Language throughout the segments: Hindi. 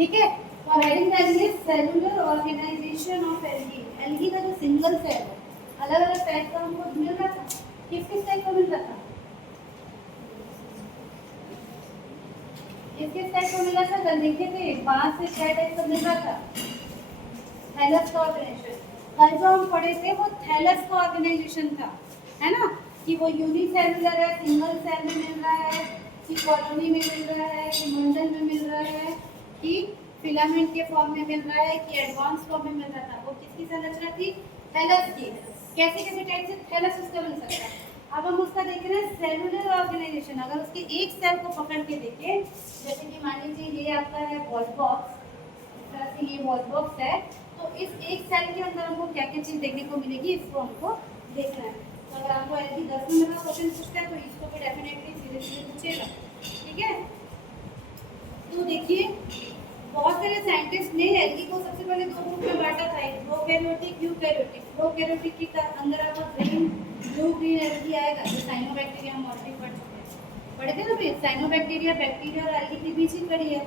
ठीक है। तो हेडिंग डालिए cellular organisation of algae. Algae का जो सिंगल सेल है, अलग अलग टाइप का हमको मिल रहा था, किस किस टाइप का मिल रहा था, किस किस टाइप का मिला था, कल देखे थे 5 से 6 टाइप का मिल रहा था। थैलस का ऑर्गेनाइजेशन कल जो हम पढ़े थे वो थैलस का ऑर्गेनाइजेशन था, है ना, कि वो यूनिसेलुलर है, सिंगल सेल में मिल रहा है, कि कॉलोनी में मिल रहा है, कि मंडल में मिल रहा है, कि फिलामेंट के फॉर्म में मिल रहा है, कि एडवांस फॉर्म में मिल रहा था। वो किसकी संरचना थी, थैलस की। कैसे कैसे टाइप से थैलस उसका मिल सकता है। अब हम उसका देख रहे हैं सेलुलर ऑर्गेनाइजेशन। अगर उसके एक सेल को पकड़ के देखें, जैसे कि मान लीजिए ये आपका है वॉल बॉक्स, इस तरह से ये वॉल बॉक्स है, तो इस एक सेल के अंदर हमको क्या क्या चीज़ देखने को मिलेगी, इसको हमको देखना है। तो अगर आपको एलजी 10 नंबर का क्वेश्चन पूछता है तो इसको भी डेफिनेटली सीधे सीधे पूछेगा, ठीक है। तो देखिए बहुत सारे साइंटिस्ट ने एल्गी को सबसे पहले दो ग्रुप में बांटा था, एक प्रोकैरियोटिक यूकैरियोटिक। प्रोकैरियोटिक के अंदर आपका ग्रीन ब्लू ग्रीन एल्गी आएगा, जो साइनोबैक्टीरिया हम ऑलरेडी पढ़े थे ना फिर। साइनोबैक्टीरिया बैक्टीरिया और एल्गी के बीच ही पड़ी है,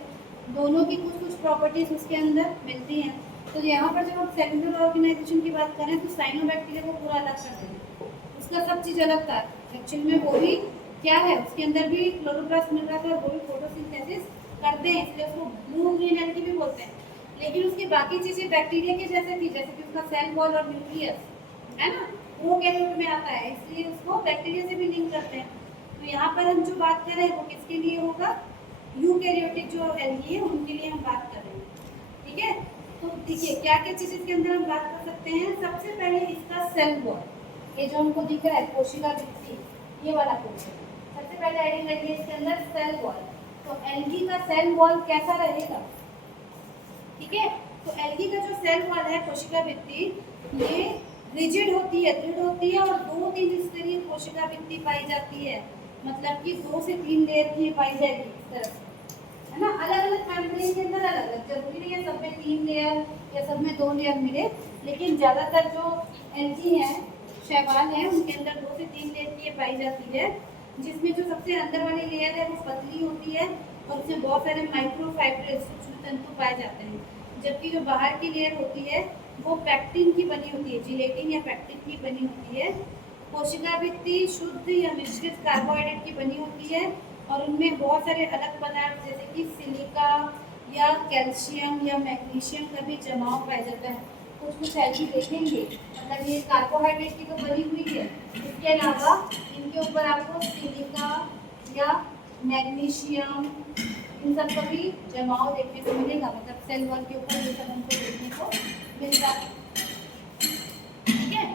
दोनों की कुछ कुछ प्रॉपर्टीज उसके अंदर मिलती हैं। तो यहाँ पर जब हम सेलुलर ऑर्गेनाइजेशन की बात करें तो साइनोबैक्टीरिया को पूरा अलग कर देंगे, उसका सब चीज़ अलग था। एक्चुअल में वो भी क्या है, उसके अंदर भी क्लोरोप्लास्ट मिल रहा था, वो भी फोटोसिंथेसिस करते हैं, इसलिए उसको ब्लू ग्रीन एल्गी भी बोलते हैं। लेकिन उसकी बाकी चीज़ें बैक्टीरिया के जैसे थी, जैसे कि उसका सेल वॉल और न्यूक्लियस, है ना, प्रोकैरियोट में आता है, इसलिए उसको बैक्टीरिया से भी लिंक करते हैं। तो यहाँ पर हम जो बात कर रहे हैं वो किसके लिए होगा, यूकैरियोटिक जो एल्गी है उनके लिए हम बात कर रहे हैं, ठीक है। तो देखिए क्या क्या चीज़ इसके अंदर हम बात कर सकते हैं। सबसे पहले इसका सेल वॉल, ये जो हमको दिख रहा है कोशिका भित्ति, ये वाला पोर्शन, सबसे पहले हेडिंग लगी इसके अंदर सेल वॉल। तो एल्गी का सेल वॉल कैसा रहेगा, ठीक है। तो एल्गी का जो सेल वॉल है कोशिका भित्ति, ये रिजिड होती है, दृढ़ होती है, और 2-3 स्तरीय कोशिका भित्ति पाई जाती है, मतलब कि 2 से 3 लेयर की पाई जाएगी इस तरह से, है ना। अलग अलग मेम्ब्रेन के अंदर अलग अलग, जरूरी नहीं है सब में 3 लेयर या सब में 2 लेयर मिले, लेकिन ज़्यादातर जो एल्गी है, शैवाल है, उनके अंदर 2 से 3 लेयर की पाई जाती है, जिसमें जो सबसे अंदर वाली लेयर है वो पतली होती है और उसमें बहुत सारे माइक्रोफाइब्रेस सूक्ष्म तंतु पाए जाते हैं, जबकि जो बाहर की लेयर होती है वो पैक्टिन की बनी होती है, जिलेटिन या पैक्टिन की बनी होती है। कोशिका भित्ति शुद्ध या मिश्रित कार्बोहाइड्रेट की बनी होती है और उनमें बहुत सारे अलग पदार्थ जैसे कि सिलिका या कैल्शियम या मैग्नीशियम का भी जमाव पाया जाता है। कुछ कुछ एल्गी देखेंगे, मतलब ये कार्बोहाइड्रेट की तो बनी हुई है, इसके अलावा इनके ऊपर आपको सिलिका या मैग्नीशियम इन सब का भी जमाव देखने को मिलेगा, मतलब सेल वॉल के ऊपर ये सब हमको देखने को मिलता है, ठीक है।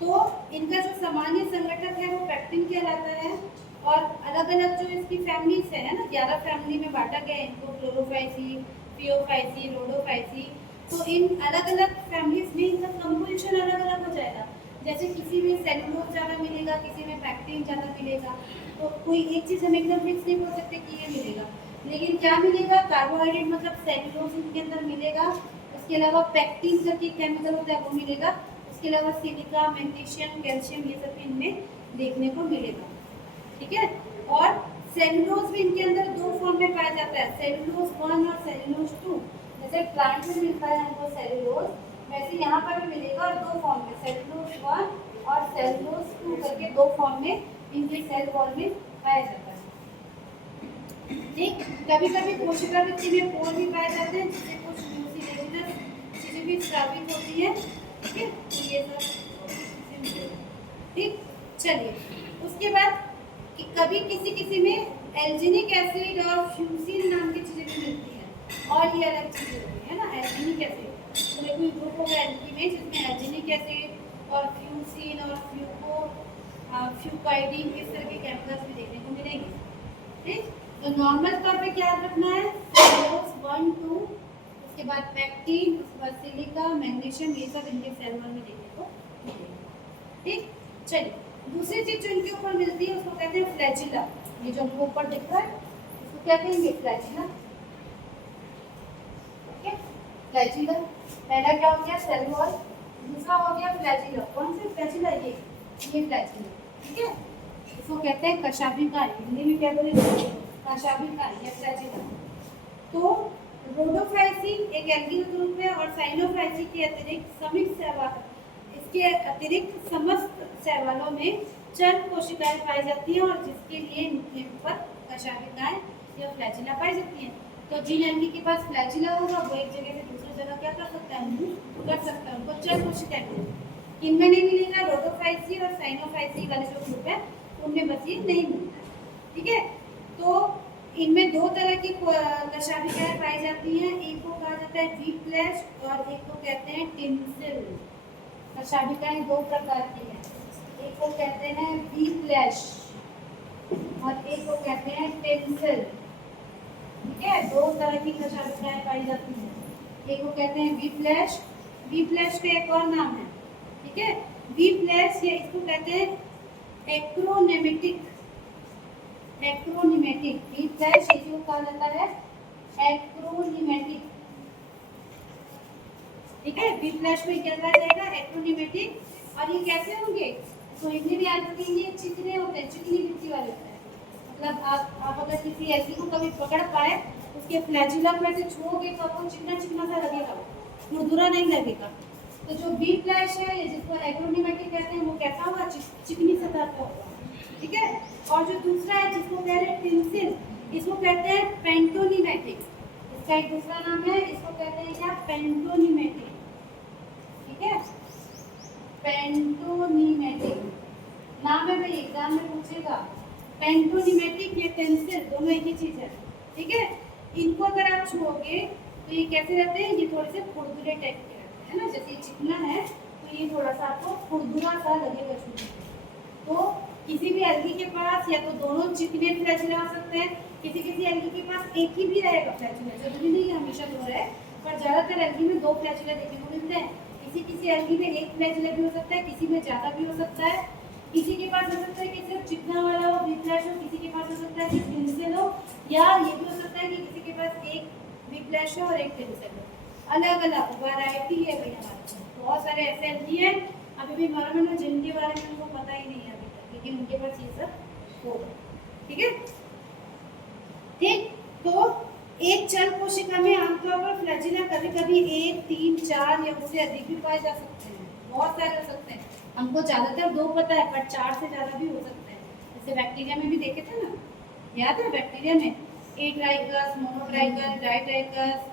तो इनका जो सामान्य संगठक है वो पैक्टिन कहलाता है, और अलग अलग जो इसकी फैमिलीज है ना, 11 फैमिली में बांटा गया है इनको, क्लोरोफाइसी, फियोफाइसी, रोडोफाइसी। तो इन अलग अलग फैमिलीज में इनका कंपोजिशन अलग अलग हो जाएगा, जैसे किसी में सेलुलोज ज़्यादा मिलेगा, किसी में पैक्टिन ज़्यादा मिलेगा। तो कोई एक चीज़ हम एकदम फिक्स नहीं बोल सकते कि ये मिलेगा, लेकिन क्या मिलेगा, कार्बोहाइड्रेट मतलब सेलुलोज इनके अंदर मिलेगा, उसके अलावा पैक्टिन करके केमिकल होता है वो मिलेगा, उसके अलावा सिलिका, मैग्नीशियम, कैल्शियम ये सब इनमें देखने को मिलेगा, ठीक है। और सेलुलोज भी इनके अंदर 2 फॉर्म में पाया जाता है, सेलुलोज 1 और सेलुलोज 2। जैसे प्लांट में मिलता है हमको सेलुलोज, वैसे यहाँ पर भी मिलेगा 2 फॉर्म में, सेलुलोज 1 और सेलुलोज 2 करके 2 फॉर्म में इनके सेल वॉल में पाया जाता है, ठीक। कभी कभी कोशिका भित्ति में पोर भी पाए जाते हैं, जिससे कुछ म्यूसिलेजिनस चीज़ें भी स्रावित होती है, ठीक है। तो ये सब ठीक। चलिए उसके बाद कि कभी किसी किसी में एल्जिनिक एसिड और फ्यूसिन नाम की चीज़ें भी मिलती हैं, और ये अलग चीज़ें होती है ना, एल्जिनिक एसिड। तो कोई ग्रुप होगा एल्गी में जिसमें एल्जिनिक एसिड और फ्यूसिन और फ्यूकाइडीन इस तरह के केमिकल्स भी देखने को मिलेंगे, ठीक। तो नॉर्मल तौर पे क्या याद रखना है, सेलुलोज 1, 2, उसके बाद पैक्टिन, उसके बाद सिलिका, मैग्नीशियम, ये सब इनके सेल वॉल में देखने को मिलेगा, ठीक। चलिए दूसरी चीज जो इनके ऊपर मिलती है उसको कहते हैं फ्लैजिला। ये जो हमको ऊपर दिख रहा है इसको क्या कहेंगे, फ्लैजिला, ठीक है। फ्लैजिला पहला क्या हो गया, सेल वॉल, दूसरा हो गया फ्लैजिला। कौन से फ्लैजिला, ये फ्लैजिला, ठीक है। इसको कहते हैं कशाभिका, हिंदी में क्या बोलेंगे, कशाभिका या फ्लैजिला। तो रोडोफाइट एक एल्गी ग्रुप है और साइनोफाइसी के अतिरिक्त समित शैवाल, इसके अतिरिक्त समस्त शैवालों में चर्म कोशिकाएं पाई जाती हैं और जिसके लिए नुक्तियों पर कशाभिकाएं या फ्लैजिला पाई जाती हैं। तो जिन एल्गी के पास फ्लैजिला होगा वो एक जगह से दूसरी जगह क्या कर सकता है, मूव कर सकता है, उनको चर्म कोशिकाएं मिलेंगी। इनमें नहीं मिलेगा, रोडोफाइसी और साइनोफाइसी वाले जो ग्रुप है उनमें बस ये नहीं मिलता है। ठीक है, तो इनमें दो तरह की कशाभिकाएं पाई जाती हैं, एक को कहा जाता है व्हीप्लैश और एक को कहते हैं टिंसिल। कशाभिकाएं दो प्रकार की हैं, एक को कहते हैं व्हीप्लैश और एक को कहते हैं टिंसिल। ठीक है, दो तरह की कशाभिकाएं पाई जाती हैं, एक को कहते हैं व्हीप्लैश, व्हीप्लैश का एक और नाम है। ठीक है, व्हीप्लैश या इसको कहते हैं एक्रोनेमेटिक, एक्रोनिमेटिक व्हीप्लैश इसको कहा जाता है एक्रोनिमेटिक। ठीक है, व्हीप्लैश में क्या कहा जाएगा, एक्रोनिमेटिक। और ये कैसे होंगे, तो इनमें भी याद रखेंगे, चिकने होते हैं, चिकनी मिट्टी वाले होते हैं। मतलब आप अगर किसी एल्गी को कभी पकड़ पाए, उसके फ्लैजिला को ऐसे छुओगे तो आपको चिकना चिकना सा लगेगा, मुरदुरा नहीं लगेगा। तो जो व्हीप्लैश है जिसको एक्रोनिमेटिक कहते हैं वो कैसा होगा, चिकनी सतह का होगा। ठीक है, और जो दूसरा है जिसको कह रहे हैं टिंसिल, इसको कहते हैं पेंटोनिमेटिक। इसका एक दूसरा नाम है, इसको कहते हैं क्या, पेंटोनिमेटिक। ठीक है, पेंटोनिमेटिक नाम है भाई, एग्जाम में पूछेगा। पेंटोनिमेटिक या टेंसिल दोनों एक ही चीज है। ठीक है, इनको अगर आप छुओगे तो ये कैसे रहते हैं, ये थोड़े से खुरदुरे टाइप के रहते हैं ना, जैसे ये चिकना है तो ये थोड़ा सा आपको खुरदुरा सा लगेगा छूने। तो किसी भी एल्गी के पास या तो दोनों चिकने फ्लैजिला हो सकते हैं, किसी किसी एल्गी के पास एक ही भी रहेगा फ्लैजिला, जरूरी नहीं है हमेशा दो रहे, पर ज्यादातर एल्गी में दो फ्लैजिला देखने को मिलते हैं। किसी किसी एल्गी में एक फ्लैजिला भी हो सकता है, किसी में ज्यादा भी हो सकता है। किसी के पास हो सकता है कि सिर्फ चिकना वाला हो, व्हीप्लैश हो, किसी के पास हो सकता है कि टिंसिल हो, या ये भी हो सकता है कि किसी के पास एक व्हीप्लैश हो और एक टिंसिल हो। अलग अलग वैरायटी है भैया, हमारे पास बहुत सारे ऐसे एल्गी हैं अभी भी हमारे में जिनके बारे में उनको पता ही नहीं है अभी तक, क्योंकि उनके पास ये सब होगा। ठीक है, ठीक, तो एक चर्म कोशिका में आमतौर पर फ्लैजिला कभी कभी 1, 3, 4 या उससे अधिक भी पाए जा सकते हैं, बहुत सारे हो सकते हैं। हमको ज्यादातर दो पता है, पर 4 से ज्यादा भी हो सकते हैं। जैसे बैक्टीरिया में भी देखे थे ना, याद है बैक्टीरिया में एट्राइकस, मोनोट्राइकस, डाइट्राइकस,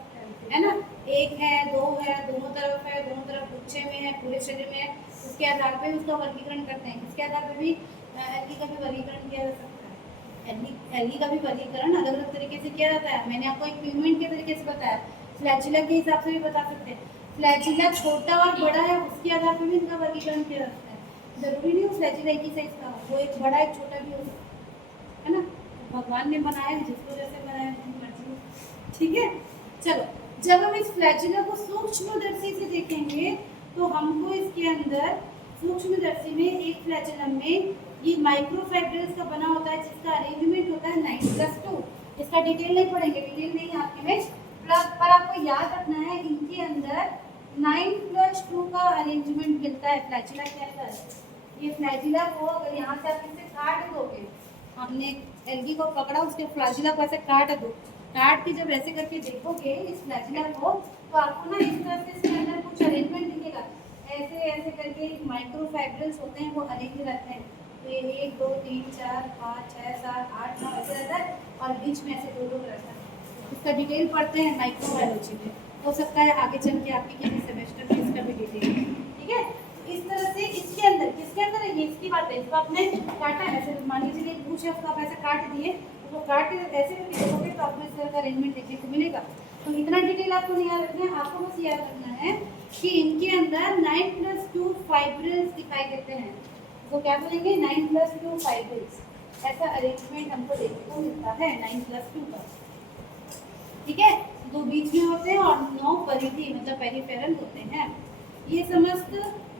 है ना, एक है, दो है, दोनों तरफ है, दोनों तरफ गुच्छे में है, पूरे शरीर में है, उसके आधार पे उसका वर्गीकरण करते हैं। इसके आधार पे भी एल्गी का भी वर्गीकरण किया जा सकता है। एल्गी का भी वर्गीकरण अलग अलग तरीके से किया जाता है। मैंने आपको एक पिगमेंट के तरीके से बताया, फ्लैजिला के हिसाब से भी बता सकते हैं। फ्लैजिला छोटा और बड़ा है, उसके आधार पर भी इनका वर्गीकरण किया जाता है। जरूरी नहीं हो फ्लैजिला एक ही साइज का, वो एक बड़ा एक छोटा भी हो सकता है ना, भगवान ने बनाया है, जिसको जैसे बनाया है मर्जी। ठीक है, चलो, जब हम इस फ्लैजिला को सूक्ष्मदर्शी से देखेंगे तो हमको इसके अंदर सूक्ष्मदर्शी में एक फ्लैजिलम में ये माइक्रोफाइब्रिल्स का बना होता है, जिसका अरेंजमेंट होता है 9+2। इसका डिटेल नहीं पढ़ेंगे, डिटेल नहीं है आपके में, पर आपको याद रखना है इनके अंदर 9+2 का अरेंजमेंट मिलता है फ्लैजिला के अंदर। ये फ्लैजिला को अगर यहाँ से आप इसे काट दोगे, हमने एल्गी को पकड़ा, उसके फ्लैजिला को ऐसे काट दो, काट के जब ऐसे करके देखोगे इस फ्लैजिला को, तो आपको ना इस तरह से इसके अंदर कुछ अरेंजमेंट दिखेगा। ऐसे ऐसे करके माइक्रोफाइब्रिल्स होते हैं, वो अरेंज रहते हैं। तो ये 1, 2, 3, 4, 5, 6, 7, 8, 9 ऐसे रहता है, और बीच में ऐसे 2 रहता है। इसका डिटेल पढ़ते हैं माइक्रोबायोलॉजी में, हो सकता है आगे चल के आपके किसी सेमेस्टर में इसका भी डिटेल। ठीक है, इस तरह से इसके अंदर, किसके अंदर है ये, इसकी बात है, इसको आपने काटा ऐसे, मान लीजिए एक पूछ है उसको आप ऐसे काट दिए, तो काट के ऐसे करके देखोगे तो आपको इस तरह का अरेंजमेंट देखने को मिलेगा। तो इतना डिटेल आपको नहीं याद रखना है, आपको बस याद रखना है कि इनके अंदर 9+2 फाइब्रिल्स दिखाई देते हैं। तो क्या बोलेंगे, 9+2 फाइब्रिल्स, ऐसा अरेंजमेंट हमको देखने को मिलता है 9+2 का। ठीक है, 2 बीच में होते हैं और 9 परिधि मतलब पेरिफेरल होते हैं। ये समस्त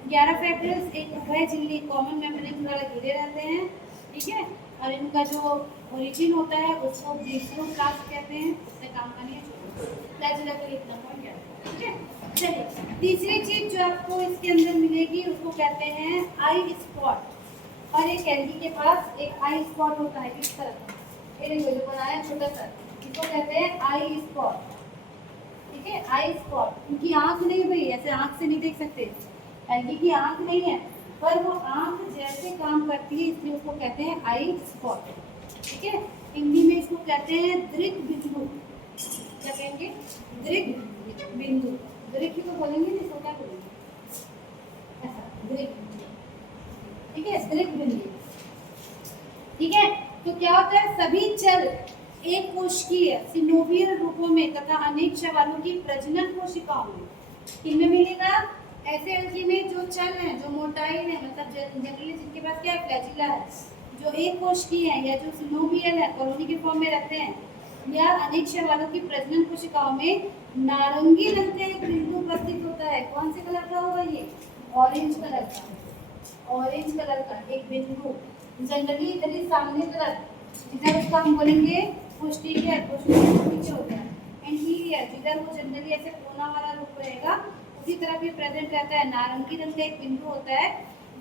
11 फाइब्रिल्स एक उभय झिल्ली कॉमन मेम्ब्रेन द्वारा घिरे रहते हैं। ठीक है, और इनका जो ओरिजिन होता है उसको ब्लिस्टोप्लास्ट कहते हैं। उससे काम का नहीं है, फ्लैजिला के लिए इतना पॉइंट याद रखना। ठीक है, चलिए तीसरी चीज जो आपको इसके अंदर मिलेगी उसको कहते हैं आई स्पॉट। और एक एल्गी के पास एक आई स्पॉट होता है, किस तरह का, ये जो बनाया छोटा सा, इसको कहते हैं आई स्पॉट। ठीक है, आई स्पॉट, क्योंकि आंख नहीं भाई, ऐसे आंख से नहीं देख सकते, एल्गी की आंख नहीं है, पर वो आंख जैसे काम करती है इसलिए उसको कहते हैं आई स्पॉट। ठीक है, हिंदी में इसको कहते हैं दृक बिंदु। क्या कहेंगे? दृक बिंदु। दृक ही तो बोलेंगे, नहीं तो क्या बोलेंगे? ऐसा दृक। ठीक है, दृक बिंदु। ठीक है, तो क्या होता है, सभी चल एक कोशिकीय सिनोवियल रूपों में तथा अनेक शैवालों की प्रजनन कोशिकाओं में, किनमें मिलेगा? ऐसे एल्गी में जो चल है, जो मोटाइल है, मतलब जनरली जिनके पास क्या है, फ्लैजिला है, जो एक कोशिकीय है या जो सिनोवियल है, कॉलोनी के फॉर्म में रहते हैं, या अनेक शैवालों की प्रजनन कोशिकाओं में नारंगी रंग का एक बिंदु उपस्थित होता है। कौन से कलर का होगा ये? ऑरेंज कलर का। ऑरेंज कलर का एक बिंदु जनरली इधर ही सामने तरफ, जिधर उसका हम बोलेंगे पोस्टीरियर, पोस्टीरियर पीछे होता है, एंटीरियर जिधर वो जनरली ऐसे कोना वाला रूप रहेगा उसी तरफ ये प्रेजेंट रहता है। नारंगी रंग का एक बिंदु होता है।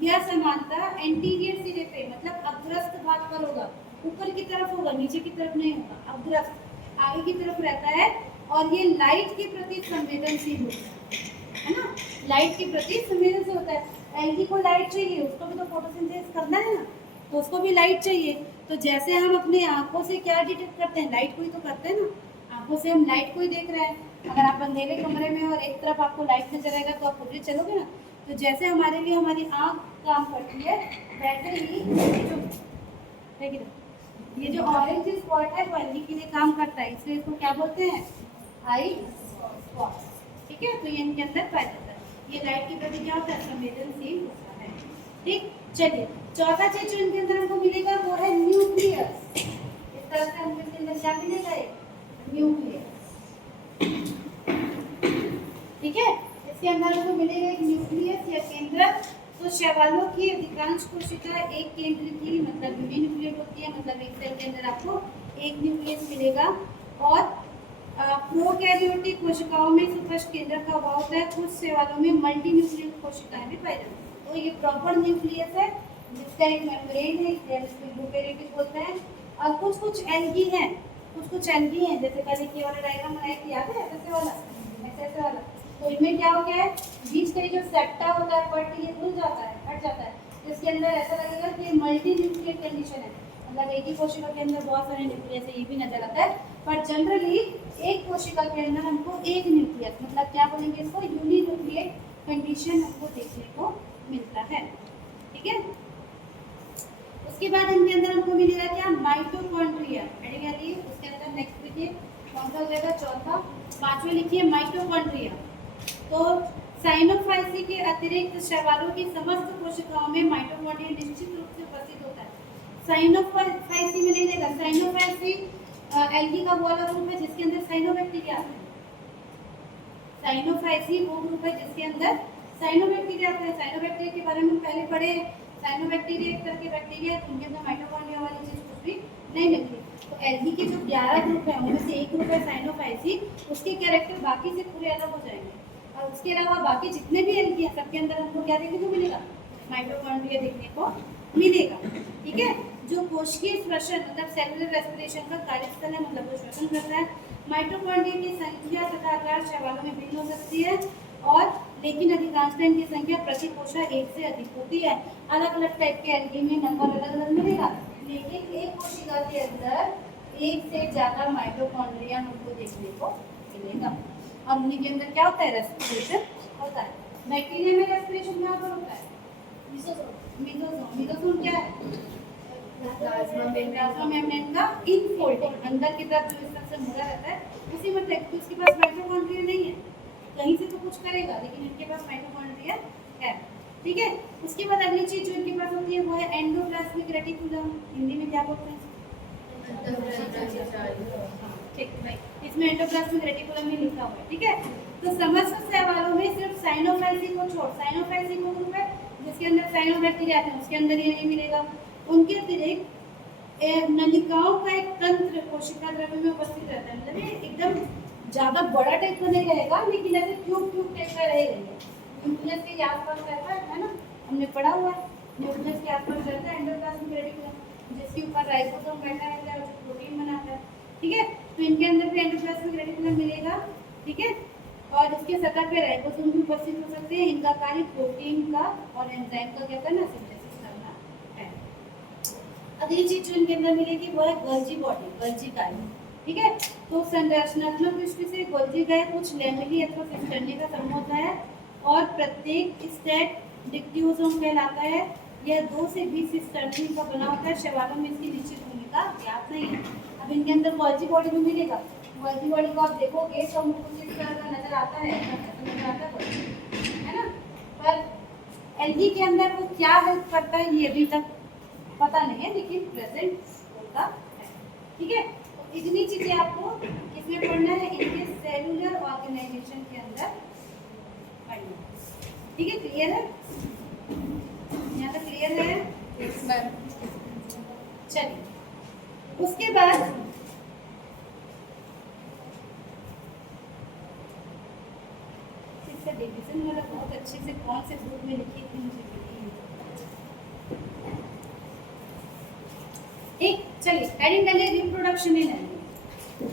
यह समानता एंटीरियर सिरे पे, मतलब अग्रस्त भाग पर होगा, ऊपर की तरफ होगा, नीचे की तरफ नहीं होगा, अग्रस्त आगे की तरफ रहता है। और ये लाइट के प्रति संवेदनशील होता है ना, लाइट के प्रति संवेदनशील होता है। एल्गी को लाइट चाहिए, उसको भी तो फोटोसिंथेसिस करना है ना, तो उसको भी लाइट चाहिए। तो जैसे हम अपने आंखों से क्या डिटेक्ट करते हैं, लाइट को ही तो करते हैं ना, आंखों से हम लाइट को ही देख रहे हैं। अगर आप अंधेरे कमरे में और एक तरफ आपको लाइट नजर आएगा तो आप उधर चलोगे ना। तो जैसे हमारे लिए हमारी आंख काम करती है, वैसे ही ये जो ऑरेंज स्पॉट है वो एल्गी के लिए काम करता है, इसलिए इसको क्या बोलते हैं? आई स्पॉट। ठीक है, तो ये इनके अंदर पाया जाता है। ये लाइट के प्रति क्या होता है? संवेदनशील होता है। ठीक, चलिए चौथा चीज जो इनके अंदर हमको मिलेगा वो है न्यूक्लियस। इस तरह से हमको इसके अंदर क्या मिलेगा? न्यूक्लियस। ठीक है, इसके अंदर हमको मिलेगा एक न्यूक्लियस या केंद्रक। तो शैवालों की अधिकांश कोशिका एक केंद्र की, मतलब यूनिन्यूक्लिएट होती है, मतलब एक सेल के अंदर आपको एक न्यूक्लियस मिलेगा। और प्रोकैरियोटिक कोशिकाओं में सुपृष्ठ केंद्रक का अभाव होता है। कुछ शैवालों में मल्टी न्यूक्लियस कोशिकाएं भी पाई जाती हैं। तो ये प्रॉपर न्यूक्लियस है जिसका एक मेम्ब्रेन है, इसको यूकेरियोटिक बोलते हैं। और कुछ एल्गी हैं, कुछ एल्गी हैं, जैसे पहले ये वाला डायग्राम बनाया कि याद है, ऐसे वाला, ऐसे वाला। तो इनमें क्या हो गया है, बीच का जो सेप्टा होता है, पट्टी, ये खुल जाता है, हट जाता है। तो इसके अंदर ऐसा लगेगा कि मल्टी न्यूक्लियस कंडीशन है, मतलब एक ही कोशिका के अंदर बहुत सारे न्यूक्लियस है, ये भी नजर आता है। पर जनरली एक कोशिका के अंदर हमको एक न्यूक्लियस, मतलब क्या बोलेंगे इसको, यूनिन्यूक्लिएट कंडीशन हमको देखने को मिलता है। ठीक है, उसके बाद इनके अंदर हमको मिलेगा क्या? माइटोकॉन्ड्रिया। उसके अंदर नेक्स्ट लिखिए, कौन सा हो जाएगा? चौथा। पांचवें लिखिए माइटोकॉन्ड्रिया। तो साइनोफाइसी के अतिरिक्त शैवालों की समस्त कोशिकाओं में माइटोकॉन्ड्रिया निश्चित रूप से उपस्थित होता है। साइनोफाइसी में नहीं लेगा, साइनोफाइसी एल्गी का वो वाला ग्रुप है जिसके अंदर साइनोबैक्टीरिया आता है। साइनोफाइसी वो ग्रुप है जिसके अंदर साइनोबैक्टीरिया आता है। साइनोबैक्टीरिया के बारे में पहले पढ़े। साइनोबैक्टीरिया एक तरह के बैक्टीरिया है, उनके अंदर माइटोकॉन्ड्रिया वाली चीज कुछ भी नहीं मिलती। तो एल्गी के जो 11 ग्रुप है उनमें से एक ग्रुप है साइनोफाइसी, उसके कैरेक्टर बाकी से पूरे अलग हो जाएंगे। और उसके अलावा बाकी जितने भी एल्गी हैं सबके अंदर हमको क्या देखने को मिलेगा? माइटोकॉन्ड्रिया देखने को मिलेगा। ठीक है, जो कोशिकीय श्वसन मतलब सेलुलर रेस्पिरेशन का कार्यस्थल है, मतलब वो श्वसन करता है। माइटोकॉन्ड्रिया की संख्या तथा आकार शैवालों में भिन्न हो सकती है, और लेकिन अधिकांशतः इनकी संख्या प्रति कोशिका एक से अधिक होती है। अलग अलग टाइप के एल्गी में नंबर अलग अलग मिलेगा, लेकिन एक कोशिका के अंदर एक से ज्यादा माइटोकॉन्ड्रिया हमको देखने को मिलेगा। और उन्हीं के अंदर क्या होता है? रेस्पिरेशन होता है। बैक्टीरिया में रेस्पिरेशन कहाँ पर होता है? मिसोसोम। मिसोसोम क्या है? प्लाज्मा मेम्ब्रेन का इनफोल्डिंग, अंदर की तरफ जो इस तरह से मुड़ा रहता है उसी में, तो उसके पास माइटोकॉन्ड्रिया नहीं है, कहीं से तो कुछ करेगा, लेकिन इनके पास माइटोकॉन्ड्रिया है। ठीक है, उसके बाद अगली चीज जो इनके पास होती है वो है एंडोप्लाज्मिक रेटिकुलम। हिंदी में क्या बोलते हैं? ठीक है, इसमें एंडोप्लाज्मिक रेटिकुलम ही लिखा हुआ है। ठीक है, तो समस्त शैवालों में सिर्फ साइनोफाइसी को छोड़, साइनोफाइसी को ग्रुप है जिसके अंदर साइनोबैक्टीरिया आते हैं, उसके अंदर ये नहीं मिलेगा। उनके अतिरिक्त नलिकाओं का एक तंत्र कोशिका द्रव्य में उपस्थित रहता है, मतलब ये एकदम ज्यादा बड़ा टाइप का नहीं रहेगा, लेकिन ऐसे ट्यूब ट्यूब टाइप का रहेगा। न्यूक्लियस के आसपास रहता है ना, हमने पढ़ा हुआ है, न्यूक्लियस के आसपास रहता है एंडोप्लाज्मिक रेटिकुलम, जिसके ऊपर राइबोसोम बैठा रहता है और जो प्रोटीन बनाता है। ठीक है, तो इनके अंदर भी एंडोप्लाज्मिक रेटिकुलम मिलेगा। ठीक है। और इसके सतह पे राइबोसोम भी उपस्थित हो सकते हैं। इनका कार्य प्रोटीन का और एंजाइम का क्या करना, सिंथेसिस करना है। अगली चीज जो इनके अंदर मिलेगी वो है गोल्जी बॉडी, गोल्जी काय। ठीक है, तो संरचनात्मक दृष्टि से गोल्जी काय कुछ लैमेली अथवा फिस्टर्नी का समूह होता है और प्रत्येक स्टेट डिक्ट्यूजोम कहलाता है। यह 2 से 20 सिस्टर्नी का बना होता है। शैवालों में इसकी निश्चित भूमिका ज्ञात नहीं है। अब इनके अंदर गोल्जी बॉडी में मिलेगा। गोल्जी बॉडी को आप देखोगे तो हमको किस तरह का नजर आता है, नजर आता है ना। पर एल्गी के अंदर वो क्या हेल्प करता है ये अभी तक पता नहीं है, लेकिन प्रेजेंट होता है। ठीक है, तो इतनी चीजें आपको किसमें पढ़ना है, इनके सेलुलर ऑर्गेनाइजेशन के अंदर पढ़ना है। ठीक है, क्लियर है, यहाँ तक क्लियर है? चलिए, उसके बाद इसका डिवीजन वाला बहुत अच्छे से कौन से ग्रुप में लिखी थी मुझे ठीक। चलिए, हेडिंग कर लिए रिप्रोडक्शन इन एनिमल।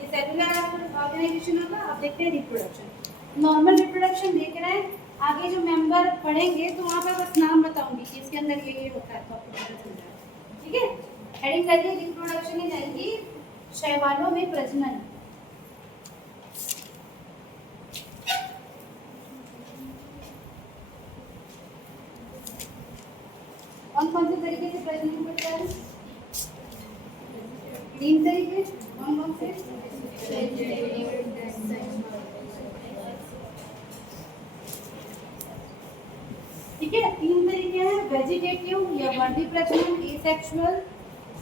ये सेलुलर ऑर्गेनाइजेशन होगा। अब देखते हैं रिप्रोडक्शन। नॉर्मल रिप्रोडक्शन देख रहे हैं, आगे जो मेंबर पढ़ेंगे तो वहाँ पर बस नाम बताऊंगी कि इसके अंदर ये होता है, तो आपको पता चल जाएगा। ठीक है, हेडिंग कर लिए रिप्रोडक्शन इन एल्गी, शैवालों में प्रजनन। कौन कौन से तरीके से प्रजनन करता है? 3 तरीके। कौन कौन से? ठीक है, 3 तरीके हैं, वेजिटेटिव या वर्धी प्रजनन, एसेक्सुअल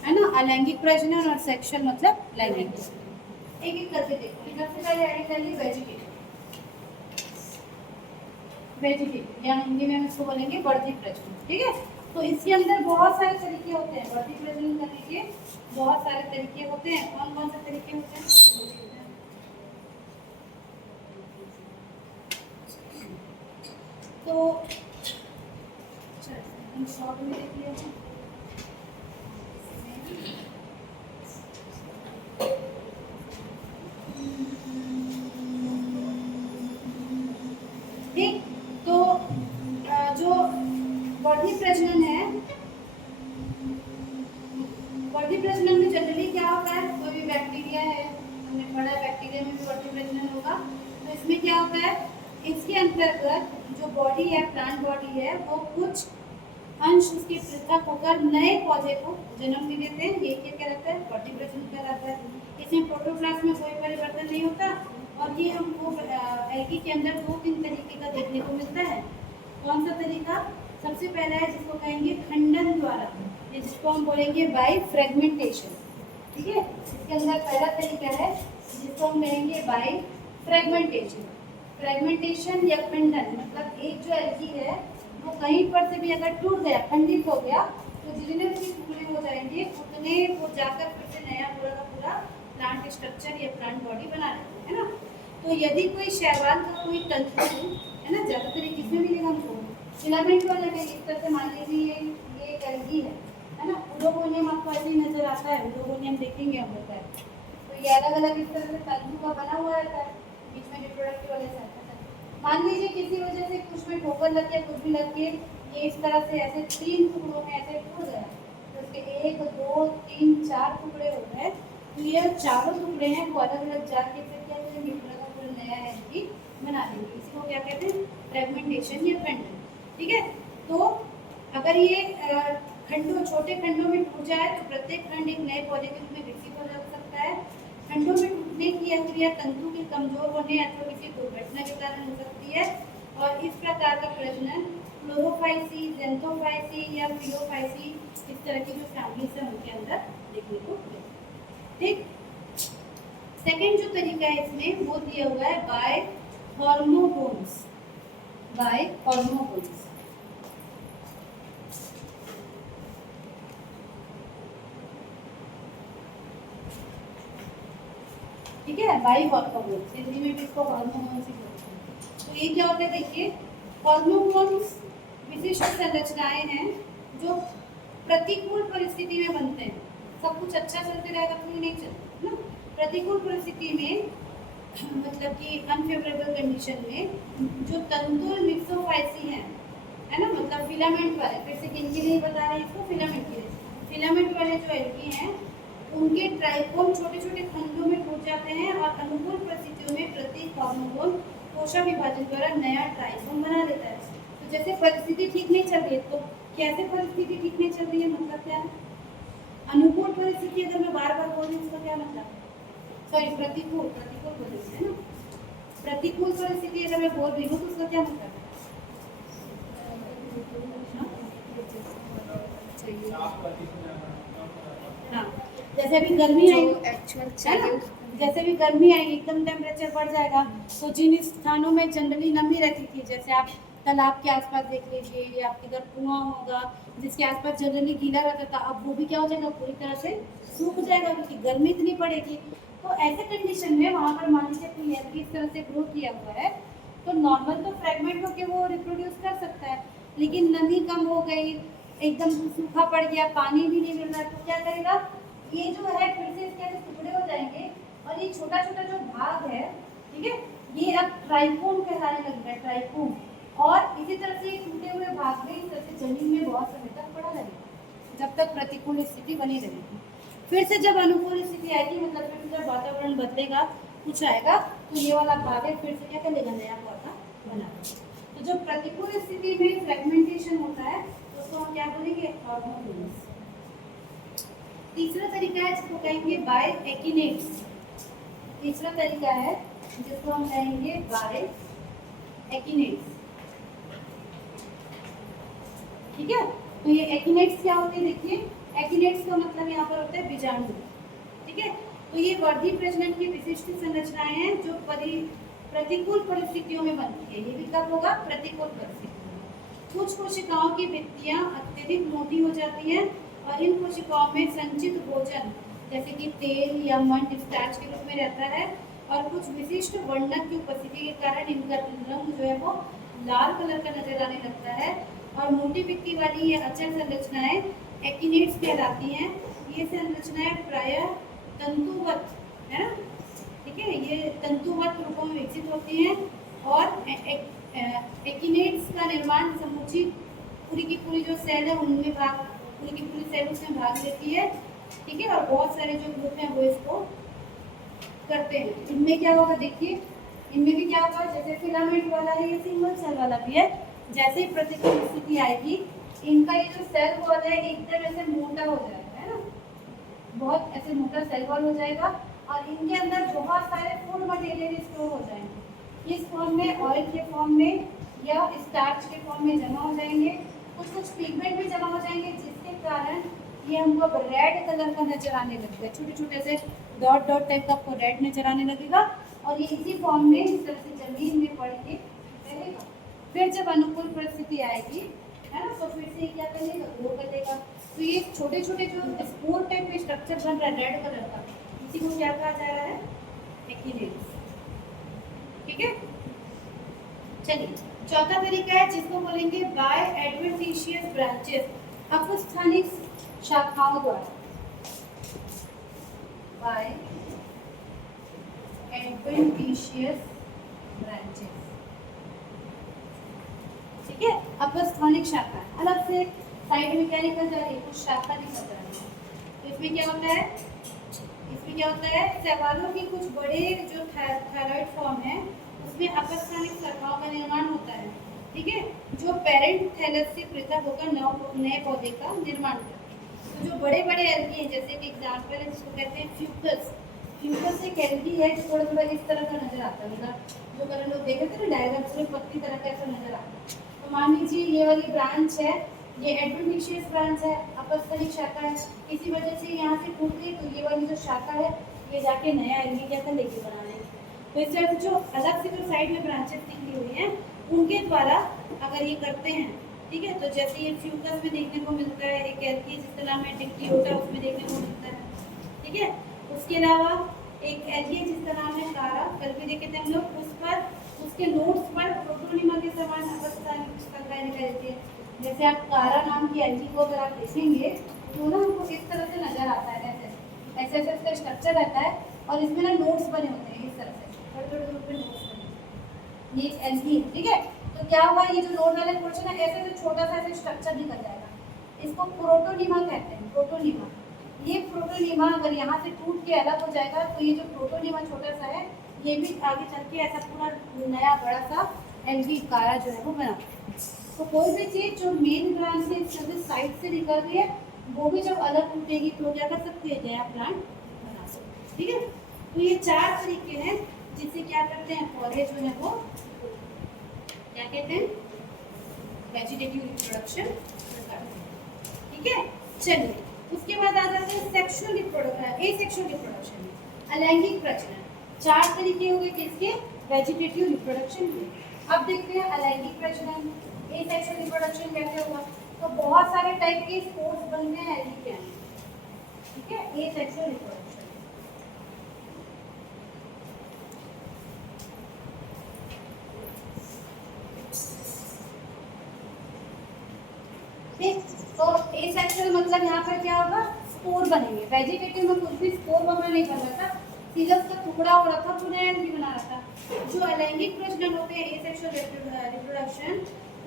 है ना, अलैंगिक प्रजनन, और सेक्सुअल मतलब लैंगिक। एक एक करके देखो। सबसे पहले ऐड कर ली वेजिटेटिव। वेजिटेटिव या हिंदी में हम इसको बोलेंगे वर्धी प्रजनन। ठीक है, तो इसके अंदर बहुत सारे तरीके होते हैं वर्धी प्रजनन करने के, बहुत सारे तरीके होते हैं। कौन कौन से तरीके होते हैं? तो हम शॉर्ट में देख लिया है। ठीक, तो जो वर्धी प्रजनन है, वर्धी प्रजनन में जनरली क्या होता है, कोई भी बैक्टीरिया है, हमने पढ़ा है बैक्टीरिया में भी वर्धी प्रजनन होगा। तो इसमें क्या होता है, इसके अंतर्गत जो बॉडी है, प्लांट बॉडी है, वो कुछ अंश उसके पृथक होकर नए पौधे को जन्म दे देते हैं। ये क्या कहलाता है, वर्धी प्रजनन कहलाता है। इसमें प्रोटोप्लास्ट में कोई परिवर्तन नहीं होता और ये हमको एल्गी के अंदर 2-3 तरीके का देखने को मिलता है। कौन सा तरीका? सबसे पहला है जिसको कहेंगे खंडन द्वारा, ये जिसको हम बोलेंगे बाय फ्रेगमेंटेशन। ठीक है, इसके अंदर पहला तरीका है जिसको हम कहेंगे बाय फ्रेगमेंटेशन। फ्रेगमेंटेशन या खंडन मतलब एक जो एल्गी है वो कहीं पर से भी अगर टूट गया, खंडित हो गया, तो जितने भी टुकड़े हो जाएंगे उतने वो जाकर फिर से नया पूरा का पूरा प्लांट स्ट्रक्चर या प्लांट बॉडी बना लेते हैं, है ना। तो यदि कोई शैवाल का कोई तंतु है ना, ज़्यादातर किसमें मिलेगा हमको, फिलामेंट वाले में। इस तरह से मान लीजिए ये एक एल्गी है ना, उडोगोनियम आपको ऐसे ही नजर आता है, उडोगोनियम देखेंगे हम लोग। तो ये अलग अलग इस तरह से तंतु का बना हुआ रहता है, बीच में रिप्रोडक्टिव वाले साथ। मान लीजिए किसी वजह से कुछ में ठोकर लग गया, कुछ भी लग के ये इस तरह से ऐसे 3 टुकड़ों में ऐसे टूट गया, तो इसके 1 2 3 4 टुकड़े हो गए। तो ये चारों टुकड़े हैं वो अलग अलग जाके फिर क्या करेंगे, पूरा का पूरा नया एल्गी बना देंगे। इसी को क्या कहते हैं, फ्रेगमेंटेशन या खंडन। ठीक है, तो अगर ये खंडों, छोटे खंडों में टूट जाए तो प्रत्येक खंड एक नए पौधे के रूप में विकसित हो सकता है। खंडों में टूटने की यह क्रिया तंतु के कमजोर होने अथवा किसी दुर्घटना के कारण हो सकती है और इस प्रकार का प्रजनन क्लोरोफाइसी, ज़ेंथोफाइसी या फिलोफाइसी, इस तरह की जो फैमिलीज है उनके अंदर देखने को मिलती है। ठीक, सेकंड जो तरीका है इसमें वो दिया हुआ है बाय हॉर्मोन्स। बाय हॉर्मोन्स ठीक है, बाई हॉर्मोन्स, हिंदी में भी इसको हॉर्मोन्स ही बोलते हैं। तो ये क्या होता है, देखिए हॉर्मोन्स विशिष्ट संरचनाएं हैं जो प्रतिकूल परिस्थिति में बनते हैं। सब कुछ अच्छा चलते रहेगा तो नहीं चलता ना। प्रतिकूल परिस्थिति में मतलब कि अनफेवरेबल कंडीशन में जो तंतुल मिक्सोफाइसी हैं, है ना, मतलब फिलामेंट वाले, फिर से किन के लिए बता रहे हैं इसको, फिलामेंट के लिए। फिलामेंट वाले जो एल्गी हैं उनके ट्राइकोम छोटे छोटे खंडों में टूट जाते हैं और अनुकूल परिस्थितियों में प्रत्येक हार्मोन कोशिका विभाजन द्वारा नया ट्राइकोम बना देता है। तो जैसे परिस्थिति ठीक नहीं चल रही है, तो कैसे परिस्थिति ठीक नहीं चल रही है मतलब क्या है? अनुकूल परिस्थिति अगर मैं बार बार बोल रही हूँ उसका क्या मतलब, सॉरी प्रतिकूल, प्रतिकूल बोल रही है ना, प्रतिकूल परिस्थिति अगर मैं बोल रही हूँ तो उसका क्या मतलब है? हाँ, जैसे अभी गर्मी आई है ना, जैसे भी गर्मी आएगी एकदम टेम्परेचर बढ़ जाएगा, तो जिन स्थानों में जनरली नमी रहती थी, जैसे आप तालाब के आसपास देख लीजिए या आपके घर कुआं होगा जिसके आसपास जनरली गीला रहता था, अब वो भी क्या हो जाएगा, पूरी तरह से सूख जाएगा क्योंकि गर्मी इतनी पड़ेगी। तो ऐसे कंडीशन में वहाँ पर मान लीजिए कोई एल्गी इस तरह से ग्रो किया हुआ है, तो नॉर्मल तो फ्रेगमेंट होकर वो रिप्रोड्यूस कर सकता है, लेकिन नमी कम हो गई, एकदम सूखा पड़ गया, पानी भी नहीं मिल रहा, तो क्या करेगा, ये जो है फिर से इसके टुकड़े हो जाएंगे और ये छोटा छोटा जो भाग है, ठीक है, ये अब ट्राइकोम कहलाने लग गया, ट्राइकोम। और इसी तरह से टूटे हुए भाग में इस तरह से जमीन में बहुत समय तक पड़ा रहेगा जब तक प्रतिकूल स्थिति बनी रहेगी। फिर से जब अनुकूल स्थिति आएगी, मतलब फिर से जब वातावरण बदलेगा, कुछ आएगा, तो ये वाला भाग है फिर से क्या करेगा, नया पौधा बनाएगा। तो जब प्रतिकूल स्थिति में फ्रेगमेंटेशन होता है तो उसको हम क्या बोलेंगे, हार्मोन्स। तीसरा तरीका है जिसको कहेंगे बाय एकिनेट्स। तीसरा तरीका है जिसको हम कहेंगे बाय एकिनेट्स, ठीक है। तो ये एकिनेट्स क्या होते हैं, देखिए एकिनेट्स का मतलब यहाँ पर होता है बीजाणु, ठीक है। तो ये वर्धी प्रजनन की विशिष्ट संरचनाएं हैं जो प्रतिकूल परिस्थितियों में बनती है। ये भी कब होगा, प्रतिकूल परिस्थितियों में। कुछ कोशिकाओं की भित्तियां अत्यधिक मोटी हो जाती हैं और इन कोशिकाओं में संचित भोजन जैसे कि तेल या मंड स्टार्च के रूप में रहता है, और कुछ विशिष्ट वर्णक की उपस्थिति के कारण इनका रंग जो है वो लाल कलर का नजर आने लगता है। और मोटी भित्ति वाली ये अचल संरचनाएं एकिनेट्स कहलाती हैं। ये संरचनाएं प्रायः तंतुवत है ना, ठीक है, ये तंतुवत रूपों में विकसित होती हैं और एकिनेट्स का निर्माण समूची पूरी की पूरी जो सेल है उनमें भाग, पूरी की पूरी सेल उसमें भाग लेती है, ठीक है। और बहुत सारे जो ग्रुप हैं वो इसको करते हैं। इनमें क्या होगा, देखिए इनमें भी क्या होगा, जैसे फिलामेंट वाला है, ये सिंगल सेल वाला भी है। जैसे ही प्रतिकूल स्थिति आएगी, इनका ये जो सेल वॉल है एकदम ऐसे मोटा हो जाएगा, है ना, बहुत ऐसे मोटा सेल वॉल हो जाएगा और इनके अंदर बहुत सारे फूड मटेरियल स्टोर हो जाएंगे, इस फॉर्म में, ऑयल के फॉर्म में या स्टार्च के फॉर्म में जमा हो जाएंगे। कुछ पिगमेंट भी जमा हो जाएंगे जिसके कारण ये हमको अब रेड कलर का नजर आने लगता है, छोटे छोटे से डॉट डॉट टाइप का आपको रेड नजर आने लगेगा और ये इसी फॉर्म में इस तरह से जमीन में पड़ के रहेगा। फिर जब अनुकूल परिस्थिति आएगी, है ना, तो फिर से क्या करेगा, ग्रो करेगा। तो ये छोटे छोटे जो स्पोर टाइप के स्ट्रक्चर बन रहा है रेड कलर का, इसी को क्या कहा जा रहा है, एकिनेट्स, ठीक है। चलिए चौथा तरीका है जिसको बोलेंगे बाय एडवेंटिशियस ब्रांचेस, अपस्थानिक शाखाओं द्वारा, बाय एडवेंटिशियस ब्रांचेस, ठीक है। अपस्थानिक शाखा अलग से साइड में क्या निकल जा रही है, कुछ शाखा निकल जा रही है। तो इसमें क्या होता है, इसमें क्या होता है, शैवालों की कुछ बड़े जो थायराइड फॉर्म है उसमें अपस्थानिक शाखाओं का निर्माण होता है, ठीक है, जो पेरेंट थैलस से पृथक होकर नए पौधे का निर्माण करते हैं। तो जो बड़े बड़े एल्गी हैं, जैसे कि एग्जाम्पल है जिसको कहते हैं फ्यूकस, फ्यूकस एक एल्गी है जो थोड़ा थोड़ा इस तरह का नजर आता है, मतलब जो कलर लोग देखे थे ना डायग्राम, उसमें पत्ती तरह का ऐसा नजर आता है। तो मान लीजिए ये वाली ब्रांच है, ये एडवेंटिशियस ब्रांच है, अपस्थानिक शाखा है, इसी वजह से यहाँ से टूट गई तो ये वाली जो शाखा है ये जाके नया एल्गी क्या था लेके बना लेगी। तो इस तरह से जो अलग से जो साइड में ब्रांचेस निकली हुई हैं उनके द्वारा अगर ये करते हैं, ठीक है, तो जैसे ये फ्यूकस में देखने को मिलता है, एक एल्गी जिसका नाम है डिक्टियोटा उसमें देखने को मिलता है, ठीक है। उसके अलावा एक एल्गी जिसका नाम है कारा, कल भी देखे थे हम लोग, उस पर उसके नोट्स पर प्रोटोनिमा के समान अपस्थानिक शाखाएं दिखाई देती है। जैसे आप कारा नाम की एल्गी को अगर आप देखेंगे तो ना हमको इस तरह से नजर आता है, ऐसे ऐसे ऐसे इसका स्ट्रक्चर रहता है और इसमें ना नोट्स बने होते हैं इस तरह से, थोड़े ये एल्कीन, ठीक है। तो क्या हुआ, ये जो नोड वाले पोर्शन है ऐसे जो छोटा सा ऐसे स्ट्रक्चर निकल जाएगा, इसको प्रोटोनीमा कहते हैं, प्रोटोनीमा। ये प्रोटोनीमा अगर यहाँ से टूट के अलग हो जाएगा तो ये जो प्रोटोनीमा छोटा सा है ये भी आगे चल के ऐसा पूरा नया बड़ा सा एल्गीन कारा जो है वो बना। तो कोई भी चीज़ जो मेन ग्लैंड से साइड से निकल रही है वो भी जब अलग टूटेगी तो क्या कर सकती है, नया प्लांट बना सकते हैं, ठीक है। तो ये 4 तरीके हैं जिससे क्या करते हैं, पौधे जो है वो क्या कहते हैं, वेजिटेटिव रिप्रोडक्शन करते हैं, ठीक है। चलिए उसके बाद आ जाते हैं सेक्सुअल रिप्रोडक्शन, एसेक्सुअल रिप्रोडक्शन में अलैंगिक प्रजनन। 4 तरीके हो गए किसके, वेजिटेटिव रिप्रोडक्शन के। अब देखते हैं अलैंगिक प्रजनन, एसेक्सुअल रिप्रोडक्शन कैसे होगा। तो बहुत सारे टाइप के स्पोर्स बनते हैं एल्गी के अंदर, ठीक है, एसेक्सुअल रिप्रोडक्शन। तो एसेक्सुअल मतलब यहाँ पर क्या होगा, स्पोर बनेंगे। वेजिटेटिव में कुछ भी स्पोर वगैरह नहीं बन रहा था, सीधा उसका टुकड़ा हो रहा था, पूरा एल्गी बना रहा था। जो अलैंगिक प्रजनन होते हैं, एसेक्सुअल रिप्रोडक्शन,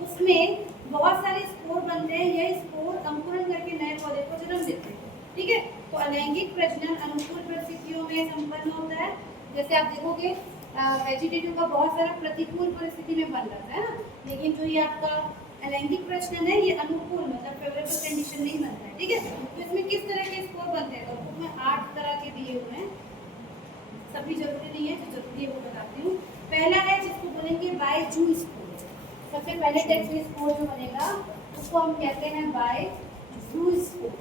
उसमें बहुत सारे स्पोर बनते हैं। यह स्पोर अंकुरन करके नए पौधे को जन्म देते हैं, ठीक है। तो अलैंगिक प्रजनन अनुकूल परिस्थितियों में संपन्न होता है। जैसे आप देखोगे वेजिटेटिव का बहुत सारा प्रतिकूल परिस्थिति में बन रहा है ना, लेकिन जो ये आपका अलैंगिक प्रजनन है ये अनुकूल मतलब फेवरेबल कंडीशन नहीं बनता है, ठीक है। तो इसमें किस तरह के स्पोर बनते हैं, तो उसमें 8 तरह के दिए हुए हैं, सभी जरूरी नहीं है, जो जरूरी है वो बताती हूँ। पहला है जिसको बोलेंगे बाय जू स्पोर। सबसे पहले टाइप का स्पोर जो बनेगा उसको हम कहते हैं बाय जू स्पोर,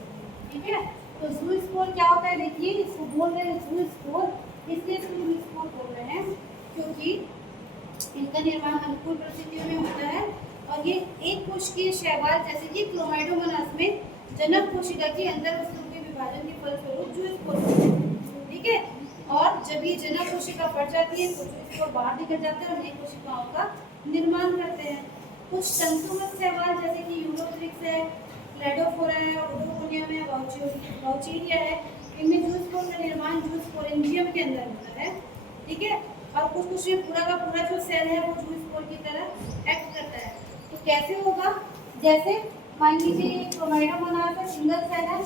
ठीक है। तो जू स्पोर क्या होता है, देखिए इसको बोल रहे हैं जू स्पोर, इसलिए इसको जू स्पोर बोल रहे हैं क्योंकि इनका निर्माण अनुकूल परिस्थितियों में होता है। और ये एक कोशिकीय शैवाल जैसे कि क्लोमाइडोमोनास में जनक कोशिका के अंदर वस्तु के विभाजन के फलस्वरूप जू स्पोर होते हैं, ठीक है। और जब ये जनक कोशिका बढ़ जाती है तो जू स्पोर बाहर निकल जाते हैं और नई कोशिकाओं का निर्माण करते हैं। कुछ तंतुमय शैवाल जैसे कि यूरोथ्रिक्स है, क्लेडोफोरा है, ओडोकोनियम है, वाउचीरिया है, इनमें जू स्पोर का निर्माण जू स्पोरेंजियम के अंदर होता है, ठीक है। और कुछ में पूरा का पूरा जो सेल है वो जू स्पोर की तरह एक्ट करता है। तो कैसे होगा, जैसे मान लीजिए क्रोमाइडोमोनास है, सिंगल सेल है,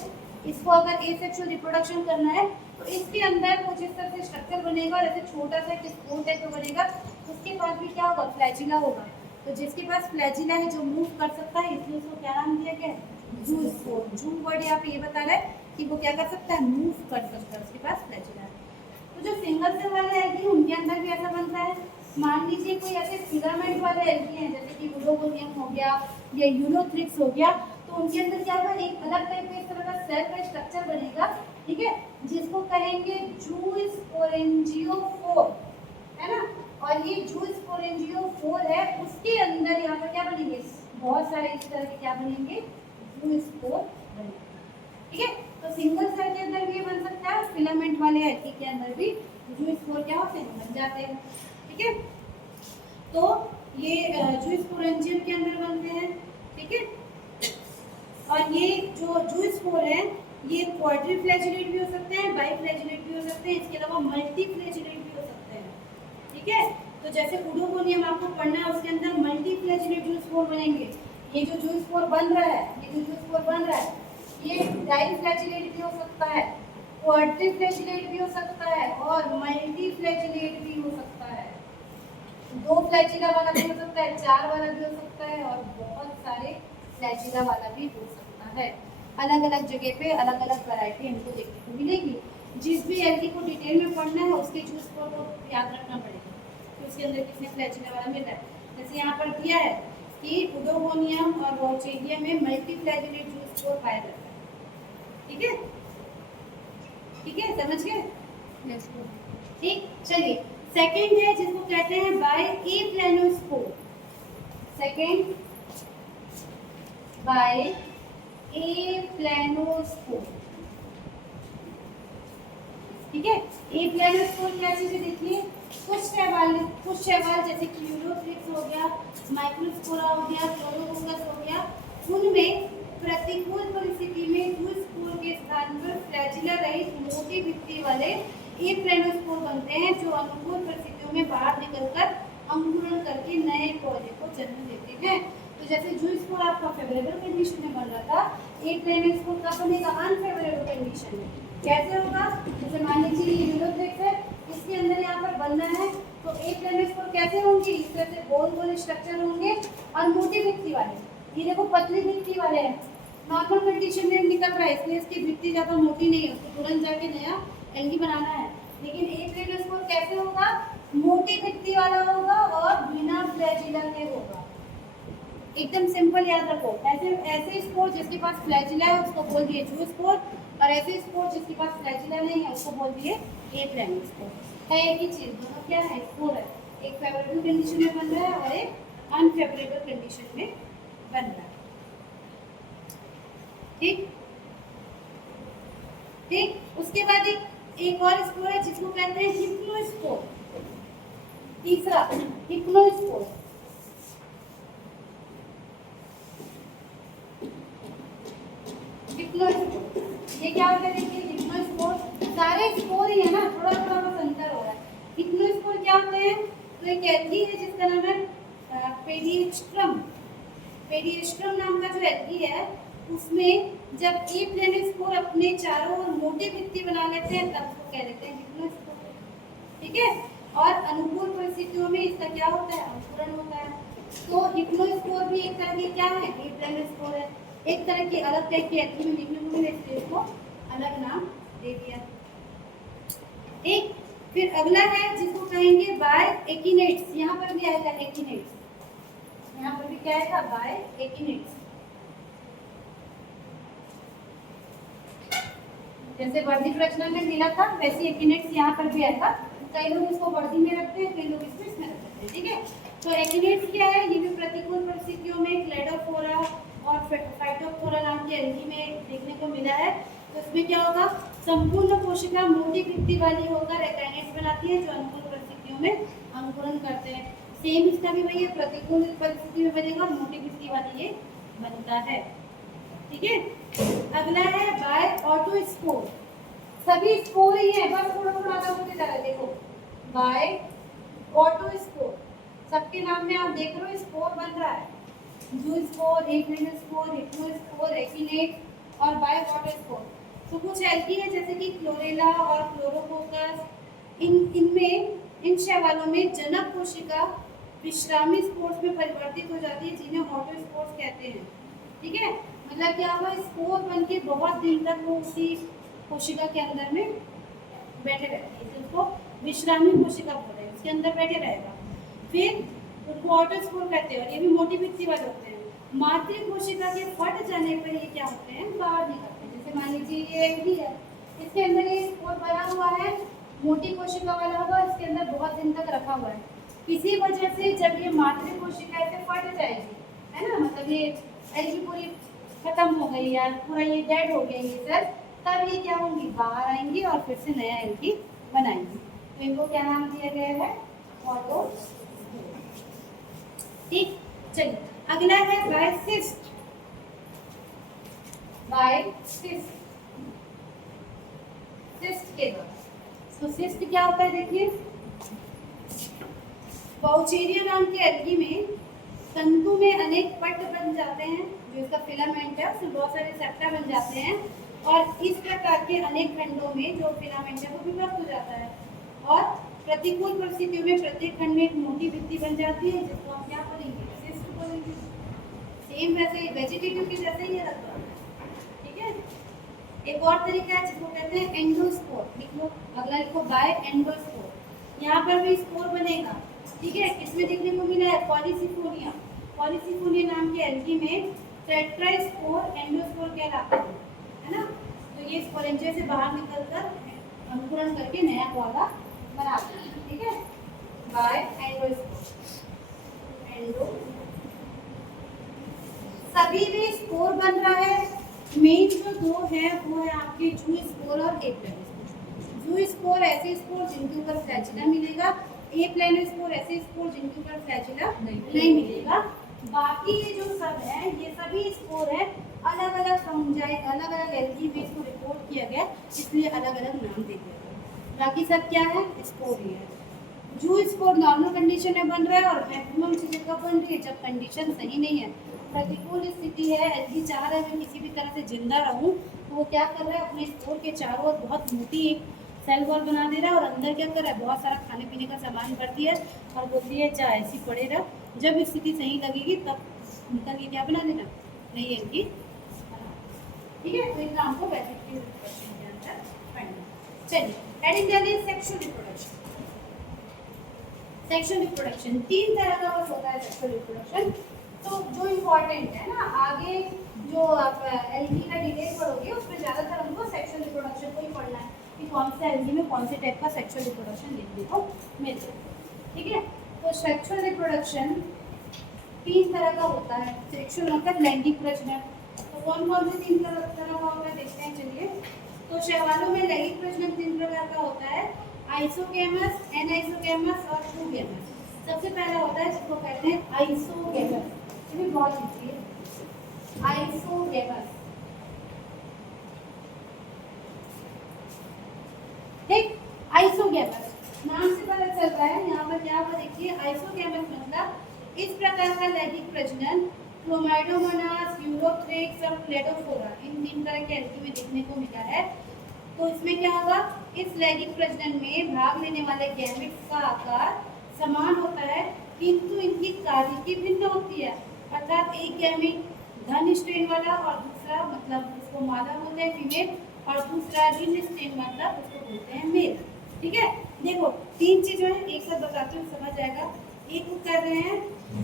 इसको अगर एसेक्सुअल रिप्रोडक्शन करना है तो इसके अंदर कुछ इस तरह से स्ट्रक्चर बनेगा और ऐसे छोटा सा एक स्पोर टाइप का बनेगा। उसके पास भी क्या होगा, फ्लैजिला होगा। तो जिसके पास फ्लैजिला है जो मूव कर सकता है इसलिए उसको क्या नाम दिया गया है, जू स्पोर। जू वर्ड यहाँ पे ये बता रहा है कि वो क्या कर सकता है, मूव कर सकता है, उसके पास फ्लैजिला है। तो जो सिंगल सेल वाले एल्गी उनके अंदर भी ऐसा बनता है। मान लीजिए कोई ऐसे फिलामेंट वाले एल्गी हैं जैसे कि ओडोकोनियम हो गया या यूरोथ्रिक्स हो गया, तो उनके अंदर क्या होगा, एक अलग टाइप का इस तरह का सेल का स्ट्रक्चर बनेगा, ठीक है, जिसको कहेंगे जू स्पोरेंजियोफोर, है ना। और ये जू स्पोरेंजियोफोर है, उसके अंदर यहाँ पर क्या बनेंगे, बहुत सारे इस तरह के क्या बनेंगे, जू स्पोर बनेंगे, ठीक है। तो सिंगल सेल के अंदर भी बन सकता है, फिलामेंट वाले एल्गी के अंदर भी जू स्पोर क्या होते हैं, बन जाते हैं, ठीक है। तो ये जू स्पोरेंजियम के अंदर बनते हैं, ठीक है। और ये जो जू स्पोर है ये क्वाड्रिफ्लैजिलेट भी हो सकते हैं, बाइफ्लैजिलेट भी हो सकते हैं, इसके अलावा मल्टीफ्लैजिलेट भी हो सकते हैं, ठीक है। तो जैसे ओडोकोनियम आपको पढ़ना है उसके अंदर मल्टीफ्लैजिलेट जू स्पोर बनेंगे। ये जो जू स्पोर बन रहा है, ये जो जू स्पोर बन रहा है ये डाइफ्लैजिलेट भी हो सकता है, क्वाड्रिफ्लैजिलेट भी हो सकता है और मल्टीफ्लैजिलेट भी हो सकता है। 2 फ्लैजिला वाला भी हो सकता है, 4 वाला भी हो सकता है और बहुत सारे फ्लैजिला वाला भी हो सकता है। अलग अलग जगह पे अलग अलग वैरायटी हमको देखने को मिलेगी। जिस भी एल्गी को डिटेल में पढ़ना है उसके जूस को याद रखना पड़ेगा कि उसके अंदर कितने फ्लैजिला वाला मिल रहा है। जैसे यहाँ पर दिया है कि ओडोकोनियम और वाउचेरिया में मल्टीफ्लैजिलेट जूस को पाया जाता है, ठीक है, ठीक है, समझ गए, ठीक। चलिए सेकेंड है जिसको कहते हैं बाय ए प्लेनोस्पोर। सेकेंड बाय ए प्लेनोस्पोर, ठीक है। ए प्लेनोस्पोर क्या चीज है, देखिए कुछ शैवाल जैसे कि यूरोथ्रिक्स हो गया, माइक्रोस्पोरा हो गया, क्लोरोकोकस हो गया, उनमें प्रतिकूल परिस्थिति में जू स्पोर के स्थान पर फ्लैजिला रहित मोटी भित्ति वाले ए प्लेनोस्पोर बनते हैं जो अनुकूल परिस्थितियों में बाहर निकलकर अंकुरण करके नए पौधे को जन्म देते हैं। तो जैसे जू स्पोर आपका फेवरेबल कंडीशन में बन रहा था, एक प्लेन स्पोर कब बनेगा? अनफेवरेबल कंडीशन में। कैसे होगा? जैसे मान लीजिए ये यूरोथेक्स है, इसके अंदर यहाँ पर बनना है, तो एक प्लेन स्पोर कैसे होंगे? इस तरह से गोल गोल स्ट्रक्चर होंगे और मोटी भित्ति वाले। ये देखो पतली भित्ति वाले हैं, नॉर्मल कंडीशन में निकल रहा है, इसलिए इसकी भित्ति ज़्यादा मोटी नहीं है, उसको तुरंत जाके नया एल्गी बनाना है। लेकिन एक प्लेन स्पोर कैसे होगा? मोटी भित्ति वाला होगा और बिना फ्लैजिला के होगा। एकदम सिंपल याद रखो। ऐसे ऐसे स्पोर जिसके पास फ्लैजिला है उसको बोल दिए जू स्पोर, और ऐसे स्पोर जिसके पास फ्लैजिला नहीं है उसको बोल दिए ए प्लेन स्पोर। है एक ही चीज, दोनों क्या है? स्पोर है। एक फेवरेबल कंडीशन में बन रहा है और एक अनफेवरेबल कंडीशन में बन रहा है। ठीक ठीक। उसके बाद एक और स्पोर है जिसको कहते हैं हिप्नोस्पोर। तीसरा हिप्नोस्पोर। ये क्या होता है? देखिए हिप्नोस्पोर, सारे स्पोर ही है ना, थोड़ा थोड़ा बस अंतर हो रहा है। हिप्नोस्पोर क्या होते हैं? तो एक एल्गी है जिसका नाम है पेडिएस्ट्रम। पेडिएस्ट्रम नाम का जो एल्गी है उसमें जब ए प्लेन स्पोर अपने चारों ओर मोटी भित्ति बना लेते हैं तब उसको कह देते हैं हिप्नोस्पोर। ठीक है। और अनुकूल परिस्थितियों में इसका क्या होता है? अंकुरण होता है। तो हिप्नोस्पोर भी एक तरह की क्या है? ए प्लेन स्पोर है। एक तरह की अलग टाइप की एल्गी में देखने को मिले, इसलिए इसको अलग नाम दे दिया। एक फिर अगला है जिसको कहेंगे बाय एकिनेट्स। यहाँ पर भी आएगा एकिनेट्स, यहाँ पर भी क्या आएगा? बाय एकिनेट्स। जैसे वर्दी प्रचलन में मिला था वैसे एकिनेट्स यहाँ पर भी आएगा। कई लोग इसको वर्दी में रखते हैं, कई लोग इसको इसमें रखते हैं। ठीक है। तो एकिनेट्स क्या है? ये भी प्रतिकूल परिस्थितियों में क्लेडोफोरा और फाइटोफोरा नाम की एल्गी में देखने को मिला है। तो इसमें क्या होगा? संपूर्ण कोशिका मोटी भित्ति वाली होकर एकाइनेट्स बनाती है जो अनुकूल परिस्थितियों में अंकुरण करते हैं। सेम इसका भी वही है, प्रतिकूल परिस्थिति में बनेगा और मोटी भित्ति वाली ये बनता है। ठीक है। अगला है बाय ऑटोस्पोर। सभी स्पोर ही है, बस थोड़ा थोड़ा अलग होते जा रहा है। देखो बाय ऑटोस्पोर, सबके नाम में आप देख रहे हो स्पोर बन रहा है। जू स्पोर, हिप्नोस्पोर, हिप्नोस्पोर, एकिनेट और बाय ऑटोस्पोर। तो कुछ एल्गी है जैसे कि क्लोरेला और क्लोरोकोकस, इनमें इन शैवालों में जनक कोशिका विश्रामी स्पोर्स में परिवर्तित हो जाती है जिन्हें ऑटोस्पोर्स कहते हैं। ठीक है। मतलब क्या हुआ? स्पोर बन के बहुत दिन तक वो उसी कोशिका के अंदर में बैठे रहते हैं, जिसको विश्रामी कोशिका बोलते हैं, उसके अंदर बैठे रहेगा। फिर उनको ऑटोस्पोर कहते हैं और ये भी मोटी भित्ति वाले होते हैं। मातृ कोशिका के फट जाने पर ये क्या होते हैं? बाहर निकलते हैं। जैसे मान लीजिए ये एल्गी है, इसके अंदर ये स्पोर बना हुआ है, मोटी कोशिका वाला होगा, इसके अंदर बहुत दिन तक रखा हुआ है। किसी वजह से जब ये मातृ कोशिका ऐसे फट जाएगी, है ना, मतलब ये एल्गी पूरी खत्म हो गई या पूरा ये डेड हो गया ये सेल, तब ये क्या होंगी? बाहर आएंगी और फिर से नया एल्गी बनाएंगी। तो इनको क्या नाम दिया गया है? ऑटोस्पोर। ठीक। चलिए अगला है बायसिस्ट। बायसिस्ट, सिस्ट के बाद तो सिस्ट क्या होता है? देखिए बाउचेरिया नाम के एल्गी में तंतु में अनेक पट्ट बन जाते हैं, जो इसका फिलामेंट है उसमें बहुत सारे सेप्टा बन जाते हैं और इस प्रकार के अनेक खंडों में जो फिलामेंट है वो विभक्त हो जाता है और प्रतिकूल परिस्थितियों में प्रत्येक खंड में एक मोटी भित्ति बन जाती है जिसको हम क्या बोलेंगे? सिस्ट बोलेंगे। सेम वैसे ही वेजिटेटिव के जैसे ही रहता है। ठीक है। एक और तरीका है जिसको कहते हैं एंडोस्पोर। लिखो, अगला लिखो बाय एंडोस्पोर। यहाँ पर भी स्पोर बनेगा। ठीक है। इसमें देखने को मिला है पॉलीसिफोनिया। पॉलीसिफोनिया नाम के एल्गी में टेट्रास्पोर एंडोस्पोर कहलाता है ना। तो ये स्पोरेंजिया से बाहर निकलकर अंकुरण करके नया पौधा बनाते हैं। ठीक है। Bye endospore. एंडो सभी में स्पोर बन रहा है। मेन जो दो है वो है आपके जू स्पोर और ए प्लेन स्पोर। जू स्पोर ऐसे स्पोर जिनके ऊपर फ्लैजिला मिलेगा, ए प्लेन स्पोर ऐसे स्पोर जिनके ऊपर फ्लैजिला नहीं मिलेगा। बाकी ये जो सब है ये सभी स्पोर है, अलग अलग फंजाई अलग अलग एल्गी में इसको रिपोर्ट किया गया इसलिए अलग अलग नाम दे दिया गया। बाकी सब क्या है? स्पोर ही है। जू स्पोर नॉर्मल कंडीशन में बन रहा है और मैक्सिमम चीज़ें कब बन रही है, जब कंडीशन सही नहीं है, प्रतिकूल स्थिति है, एलगी चाह रहा है मैं किसी भी तरह से जिंदा रहूं, तो वो क्या कर रहा है, अपने स्पोर के चारों ओर बहुत मोटी एक सेल वॉल बना दे रहा है और अंदर क्या कर रहा है, बहुत सारा खाने पीने का सामान भर दिया है और बोलती है जा ऐसी पड़े रहा, जब स्थिति सही लगेगी तब निकल के क्या बना देना, नहीं एलगी बना। ठीक है, तो इन काम को बेसिक रिप्रोडक्शन के अंदर पढ़ना। चलिए एडिंग जल्दी सेक्सुअल रिप्रोडक्शन। सेक्सुअल रिप्रोडक्शन 3 तरह का बस होता है सेक्सुअल रिप्रोडक्शन। तो जो इम्पोर्टेंट है ना, आगे जो आप एलगी का डिटेल पढ़ोगे उसमें ज़्यादातर हमको सेक्सुअल रिप्रोडक्शन को ही पढ़ना है कि कौन से एलगी में कौन से टाइप का सेक्सुअल रिप्रोडक्शन देखने को मिलता है। ठीक है, तो सेक्सुअल रिप्रोडक्शन 3 तरह का होता है। सेक्सुअल मतलब लैंगिक प्रजनन। तो कौन कौन से 3 तरह का होता है देखते हैं, चलिए। तो शैवालों में लैंगिक प्रजनन 3 प्रकार का होता है, आइसोगेमस, एनाइसोगेमस और टूगेमस। सबसे पहला होता है जिसको कहते हैं आइसोगेमस, ये भी बहुत इजी है, आइसोगेमस। ठीक, आइसोगेमस नाम से पता चल रहा है, यहाँ पर क्या हुआ देखिए, आइसोगेमस मतलब इस प्रकार का लैंगिक प्रजनन क्लोमाइडोमोनास, यूरोथ्रिक्स और क्लेडोफोरा इन 3 तरह के एल्गी में देखने को मिला है। तो इसमें क्या होगा, इस लैंगिक प्रजनन में भाग लेने वाले गैमेट्स का आकार समान होता है किंतु इनकी कार्यकी भिन्न होती है। अर्थात एक गैमेट धन स्ट्रेन वाला और दूसरा मतलब उसको मादा बोलते हैं फीमेल, और दूसरा ऋण स्ट्रेन मतलब उसको बोलते हैं मेल। ठीक है, देखो 3 चीज है, एक साथ बताते हुए समझ जाएगा। एक को कर रहे हैं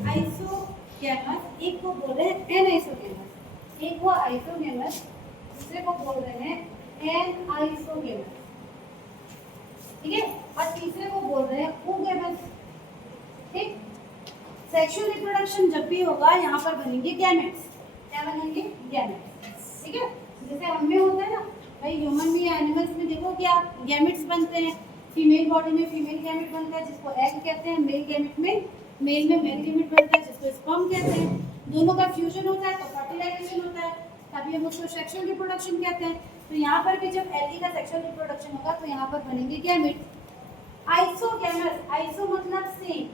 आइसोगेमस, एक को बोल रहे हैं एनाइसोगेमस। एक हुआ आइसोगेमस, दूसरे को बोल रहे हैं एनाइसोगेमस। ठीक है, और तीसरे को बोल रहे हैं ओगेमस। ठीक, सेक्सुअल रिप्रोडक्शन जब भी होगा यहाँ पर बनेंगे गैमेट्स। क्या बनेंगे, गैमेट्स। ठीक है, जैसे हम में होता है ना भाई, ह्यूमन में या एनिमल्स में देखो क्या गैमेट्स बनते हैं। फीमेल बॉडी में फीमेल गैमेट बनता है जिसको एग कहते हैं, मेल गैमेट में मेल गैमेट बनता है जिसको स्पर्म कहते हैं। दोनों का फ्यूजन होता है तो फर्टिलाइजेशन होता है, तभी हम उसको सेक्सुअल रिप्रोडक्शन कहते हैं। तो यहाँ पर भी जब एलगी का सेक्सुअल रिप्रोडक्शन होगा तो यहाँ पर बनेंगे गैमेट। आइसोगेमस, आइसो मतलब सेम,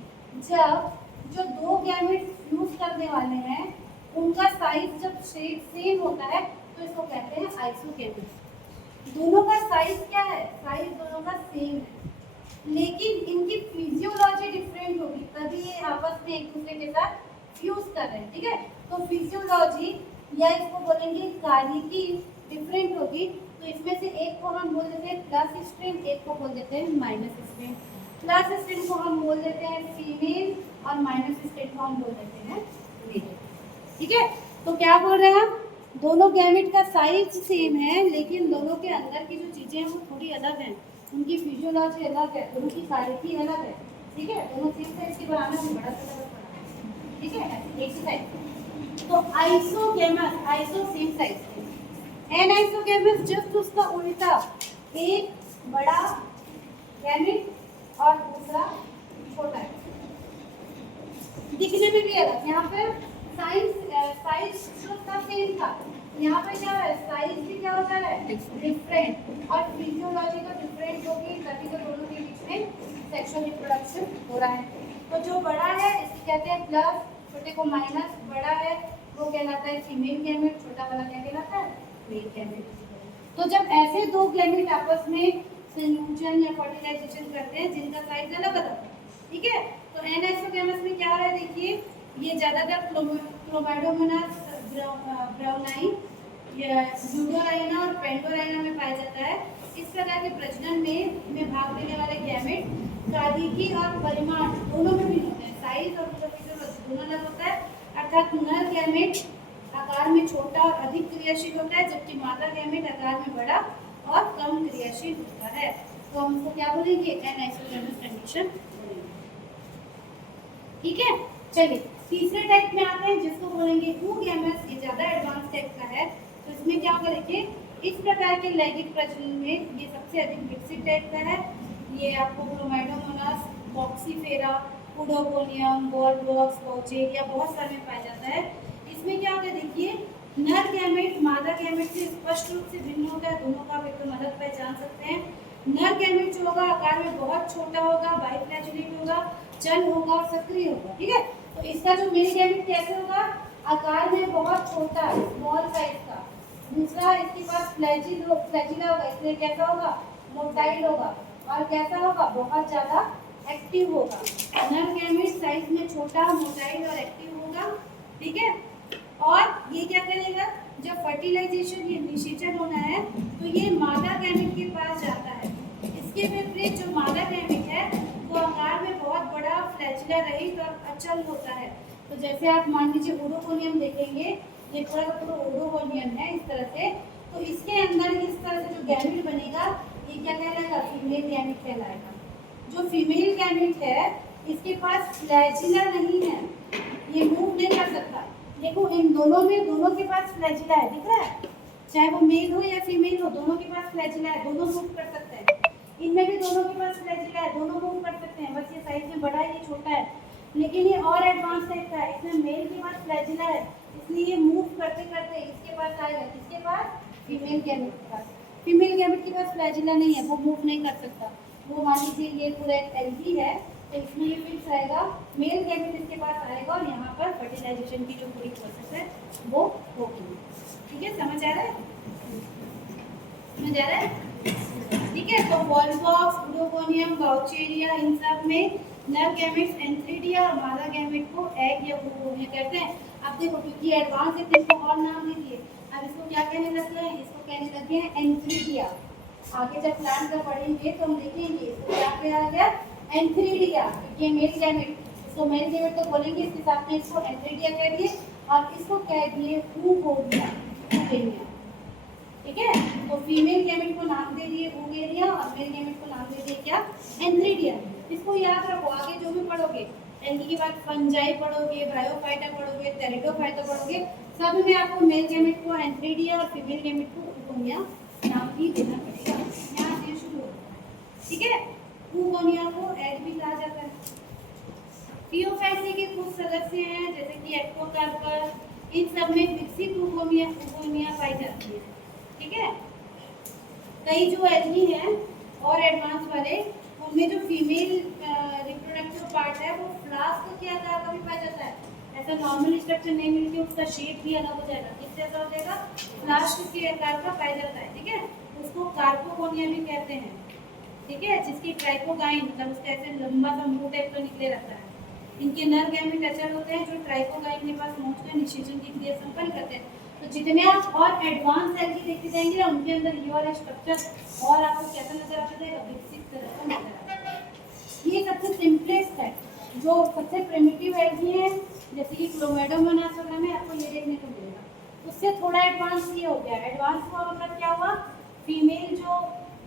जब जो 2 गैमेट फ्यूज करने वाले हैं उनका साइज जब सेम होता है तो इसको कहते हैं आइसोगेमस। दोनों का साइज क्या है, साइज दोनों का सेम है लेकिन इनकी फिजियोलॉजी डिफरेंट होगी, तभी ये आपस में एक दूसरे के साथ फ्यूज कर रहे हैं। ठीक है, तो फिजियोलॉजी या इसको बोलेंगे कार्यकी डिफरेंट होगी। तो इसमें से एक को हम बोल देते हैं प्लस स्ट्रेन, एक को बोल देते हैं माइनस स्ट्रेन। प्लस स्ट्रेन को हम बोल देते हैं फीमेल और माइनस स्ट्रेन को हम बोल देते हैं मेल। ठीक है, तो क्या बोल रहे हैं हम, दोनों गैमेट का साइज सेम है लेकिन दोनों के अंदर की जो चीज़ें हैं वो थोड़ी अलग हैं, उनकी फिजियोलॉजी अलग है, दोनों की कार्यकी अलग है। ठीक है, दोनों सेम साइज के बनाना भी बड़ा सा बड़ा। ठीक है, एक ही साइज। तो isogamous, iso same size, anisogamous just उसका उल्टा, एक बड़ा गैमेट और दूसरा छोटा है, दिखने में भी अलग। यहाँ पर साइज जो था सेम था, यहाँ पे क्या है, साइज भी क्या होता है डिफरेंट, और फिजियोलॉजी का डिफरेंट होगी, तभी तो दोनों के बीच में सेक्सुअल रिप्रोडक्शन हो रहा है। तो जो बड़ा है इसको कहते हैं प्लस, छोटे को माइनस। बड़ा है वो कहलाता है फीमेल गैमेट, छोटा वाला क्या कहलाता है, मेल गैमेट। तो जब ऐसे 2 गैमेट आपस में संयोजन या फर्टिलाइजेशन करते हैं जिनका साइज अलग अलग है, ठीक है, तो एनाइसोगेमस में क्या हो रहा है देखिए, ये ज़्यादातर क्लोमाइडोमोनास ब्राउनाई, यूडोराइना और पेंडोराइना में पाया जाता है। इस प्रकार के प्रजनन में भाग लेने वाले गैमेट कार्यकी और परिमाण दोनों में भी होते हैं, साइज और दोनों अलग होता है। अर्थात नर गैमेट आकार में छोटा और अधिक क्रियाशील होता है जबकि मादा गैमेट आकार में बड़ा और कम क्रियाशील होता है। तो हम उसको क्या बोलेंगे, एनाइसोगेमस कंडीशन बोलेंगे। ठीक है, चलिए तीसरे टाइप में आते हैं जिसको बोलेंगे oogamous, ये ज़्यादा एडवांस टाइप का है। तो इसमें क्या होगा देखिए, इस प्रकार के लैंगिक प्रजनन में ये सबसे अधिक विकसित टाइप का है। ये आपको क्लोमाइडोमोनास, बॉक्सीफेरा, पुडोगोनियम, गोल्डवॉक्स, बॉचेरिया बहुत सारे में पाया जाता है। इसमें क्या होगा देखिए, नर गैमेट मादा गैमेट से स्पष्ट रूप से भिन्न होता है, दोनों का आप एकदम अलग पहचान सकते हैं। नर गैमेट जो होगा आकार में बहुत छोटा होगा, बाइफ्लैजिलेट होगा, चल होगा और सक्रिय होगा। ठीक है, तो इसका जो मेल गैमेट कैसे होगा, आकार में बहुत छोटा, स्मॉल साइज का। दूसरा, इसके पास फ्लैजिला होगा, इसलिए कैसा होगा, मोटाइल होगा। और कैसा होगा, बहुत ज्यादा एक्टिव होगा। नर गैमेट साइज में छोटा, मोटाइल और एक्टिव होगा। ठीक है, और ये क्या करेगा, जब फर्टिलाइजेशन ये निषेचन होना है तो ये मादा गैमेट के पास जाता है। इसके विपरीत जो मादा गैमेट है वो आकार में बहुत बड़ा, फ्लैजिला रहित और अचल होता है। तो जैसे आप मान लीजिए ओडोगोनियम देखेंगे, ये पूरा का पूरा ओडोगोनियम है इस तरह से, तो इसके अंदर इस तरह से जो गैमेट बनेगा ये क्या कहलाएगा, फीमेल गैमेट कहलाएगा। जो फीमेल गैमेट है इसके पास फ्लैजिला नहीं है, ये मूव नहीं कर सकता। देखो इन दोनों में, दोनों के पास फ्लैजिला है, दिख रहा है, चाहे वो मेल हो या फीमेल हो, दोनों के पास फ्लैजिला है, दोनों मूव कर सकते हैं। इनमें भी दोनों के पास फ्लैजिला है, दोनों मूव कर सकते हैं, बस ये साइज में बड़ा है, ये छोटा है। लेकिन ये और एडवांस टाइप का है, इसमें मेल के पास फ्लैजिला है, इसलिए ये मूव करते करते इसके पास आएगा, किसके पास, फीमेल गैमेट के पास। फीमेल गैमेट के पास फ्लैजिला नहीं है, वो मूव नहीं कर सकता। वो मान लीजिए ये पूरा एक एल्गी है, तो इसमें ये फिक्स आएगा, मेल गैमेट इसके पास आएगा और यहाँ पर फर्टिलाइजेशन की जो पूरी प्रोसेस है वो होगी। ठीक है, समझ आ रहा है, समझ आ रहा है? ठीक है, तो वॉल्वॉक्स, ओडोगोनियम, गाउचेरिया, इन सब में नर गैमेट्स एंथ्रीडिया और मादा गैमेट को एग या ओडोगोनिया कहते हैं। अब देखो क्योंकि एडवांस है तो इसको और नाम दे दिए, अब इसको क्या कहने लगे हैं, इसको कहने लगे हैं एंथ्रीडिया। आगे जब प्लांट का पढ़ेंगे तो हम देखेंगे इसको क्या कहा गया, एंथ्रीडिया। ये मेल गैमेट, इसको मेल गैमेट तो बोलेंगे, इसके साथ में इसको एंथ्रीडिया कह दिए और इसको कह दिए ऊगोनिया, ऊगेनिया। ठीक है, तो फीमेल गैमेट को नाम दे दिए ऊगेनिया और मेल गैमेट को नाम दे दिए क्या, एंथ्रीडिया। इसको याद रखो, आगे जो भी पढ़ोगे, एल्गी के बाद फंजाई पढ़ोगे, ब्रायोफाइटा पढ़ोगे, टेरिडोफाइटा पढ़ोगे, सब में आपको मेल गैमेट को एंथ्रीडिया और फीमेल गैमेट को ऊगोनिया नाम भी देना पड़ेगा। यहाँ से शुरू होता है। ठीक है, ऊगोनिया को एग भी कहा जाता है। थियोफैसी के कुछ सदस्य हैं जैसे कि एक्टोकार्पस, इन सब में विकसित ऊगोनिया पाई जाती है। ठीक है, कई जो एल्गी हैं और एडवांस वाले, उनमें जो फीमेल रिप्रोडक्टिव पार्ट है वो फ्लास्क के आकार का भी पाया जाता है। ऐसा नॉर्मल स्ट्रक्चर नहीं मिलती, उसका शेप भी अलग हो जाएगा। किस जैसा हो जाएगा, फ्लास्क के आकार का पाया जाता है। ठीक है, उसको कार्पोगोनिया भी कहते हैं। ठीक है, जिसकी ट्राइकोगाइन, मतलब उसका ऐसे लंबा सा मुंह टाइप का निकले रहता है। इनके नर गैमेट अचल होते हैं जो ट्राइकोगाइन के पास पहुंचकर निषेचन की क्रिया संपन्न करते हैं। तो जितने आप और एडवांस एल्गी देखते जाएंगे ना, उनके अंदर ये वाला स्ट्रक्चर और आपको कैसा नजर आता जाएगा, विकसित तरह का नजर आता है। ये सबसे सिंपलेस्ट है, जो सबसे प्रिमिटिव एल्गी है जैसे कि क्लोमेडोमोनास वगैरह में आपको ये देखने को मिलेगा। उससे थोड़ा एडवांस ये हो गया, एडवांस हुआ मतलब क्या हुआ, फीमेल जो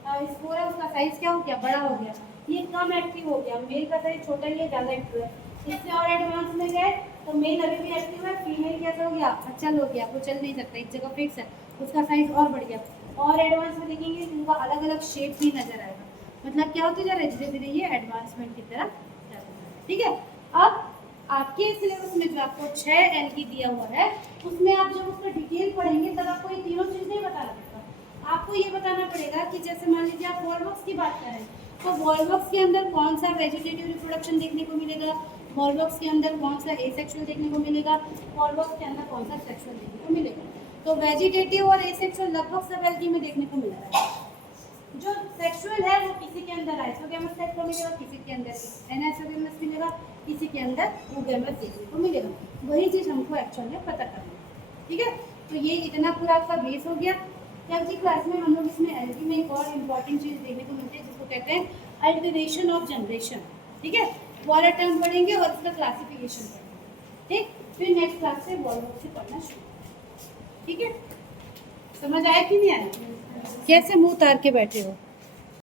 स्पोर है उसका साइज क्या हो गया, बड़ा हो गया, ये कम एक्टिव हो गया, मेल का साइज छोटा ही है, ज़्यादा एक्टिव है। इससे और एडवांस में गए तो मेल अभी भी एक्टिव है, फीमेल कैसा हो गया, अचल हो गया, वो चल नहीं सकता, एक जगह फिक्स है, उसका साइज और बढ़ गया। और एडवांस में देखेंगे तो उनका अलग अलग शेप भी नजर आएगा। मतलब क्या होते जा रहा है, धीरे धीरे ये एडवांसमेंट की तरफ जा रहा है। ठीक है, अब आपके सिलेबस में जो आपको 6 एल्गी दिया हुआ है, उसमें आप जब उसका डिटेल पढ़ेंगे तब आपको ये तीनों चीज़ नहीं बताना पड़ेगा। आपको ये बताना पड़ेगा कि जैसे मान लीजिए आप वॉल्वॉक्स की बात करें तो वॉल्वॉक्स के अंदर कौन सा वेजिटेटिव रिप्रोडक्शन देखने को मिलेगा, वॉल्वॉक्स के अंदर कौन सा एसेक्सुअल देखने को मिलेगा, वॉल्वॉक्स के अंदर कौन सा सेक्सुअल देखने को मिलेगा। तो वेजिटेटिव और एसेक्सुअल लगभग सब एल्गी में देखने को मिल रहा है। जो सेक्सुअल है वो किसी के अंदर आइसोगैमस टाइप का मिलेगा, किसी के अंदर एनाइसोगैमस मिलेगा, किसी के अंदर ऊगैमस देखने को मिलेगा। वही चीज़ हमको एक्चुअल में पता करना है। ठीक है, तो ये इतना पूरा आपका बेस हो गया। कल की क्लास में हम लोग इसमें एल्गी में एक और इम्पॉर्टेंट चीज़ देखने को मिलती है जिसको कहते हैं अल्टरेशन ऑफ जनरेशन। ठीक है, वाला टर्म पढ़ेंगे और इसका क्लासिफिकेशन पढ़ेंगे। ठीक, फिर नेक्स्ट क्लास से वॉल्वॉक्स से पढ़ना शुरू। ठीक है, समझ आया कि नहीं आया, कैसे मुंह उतार के बैठे हो।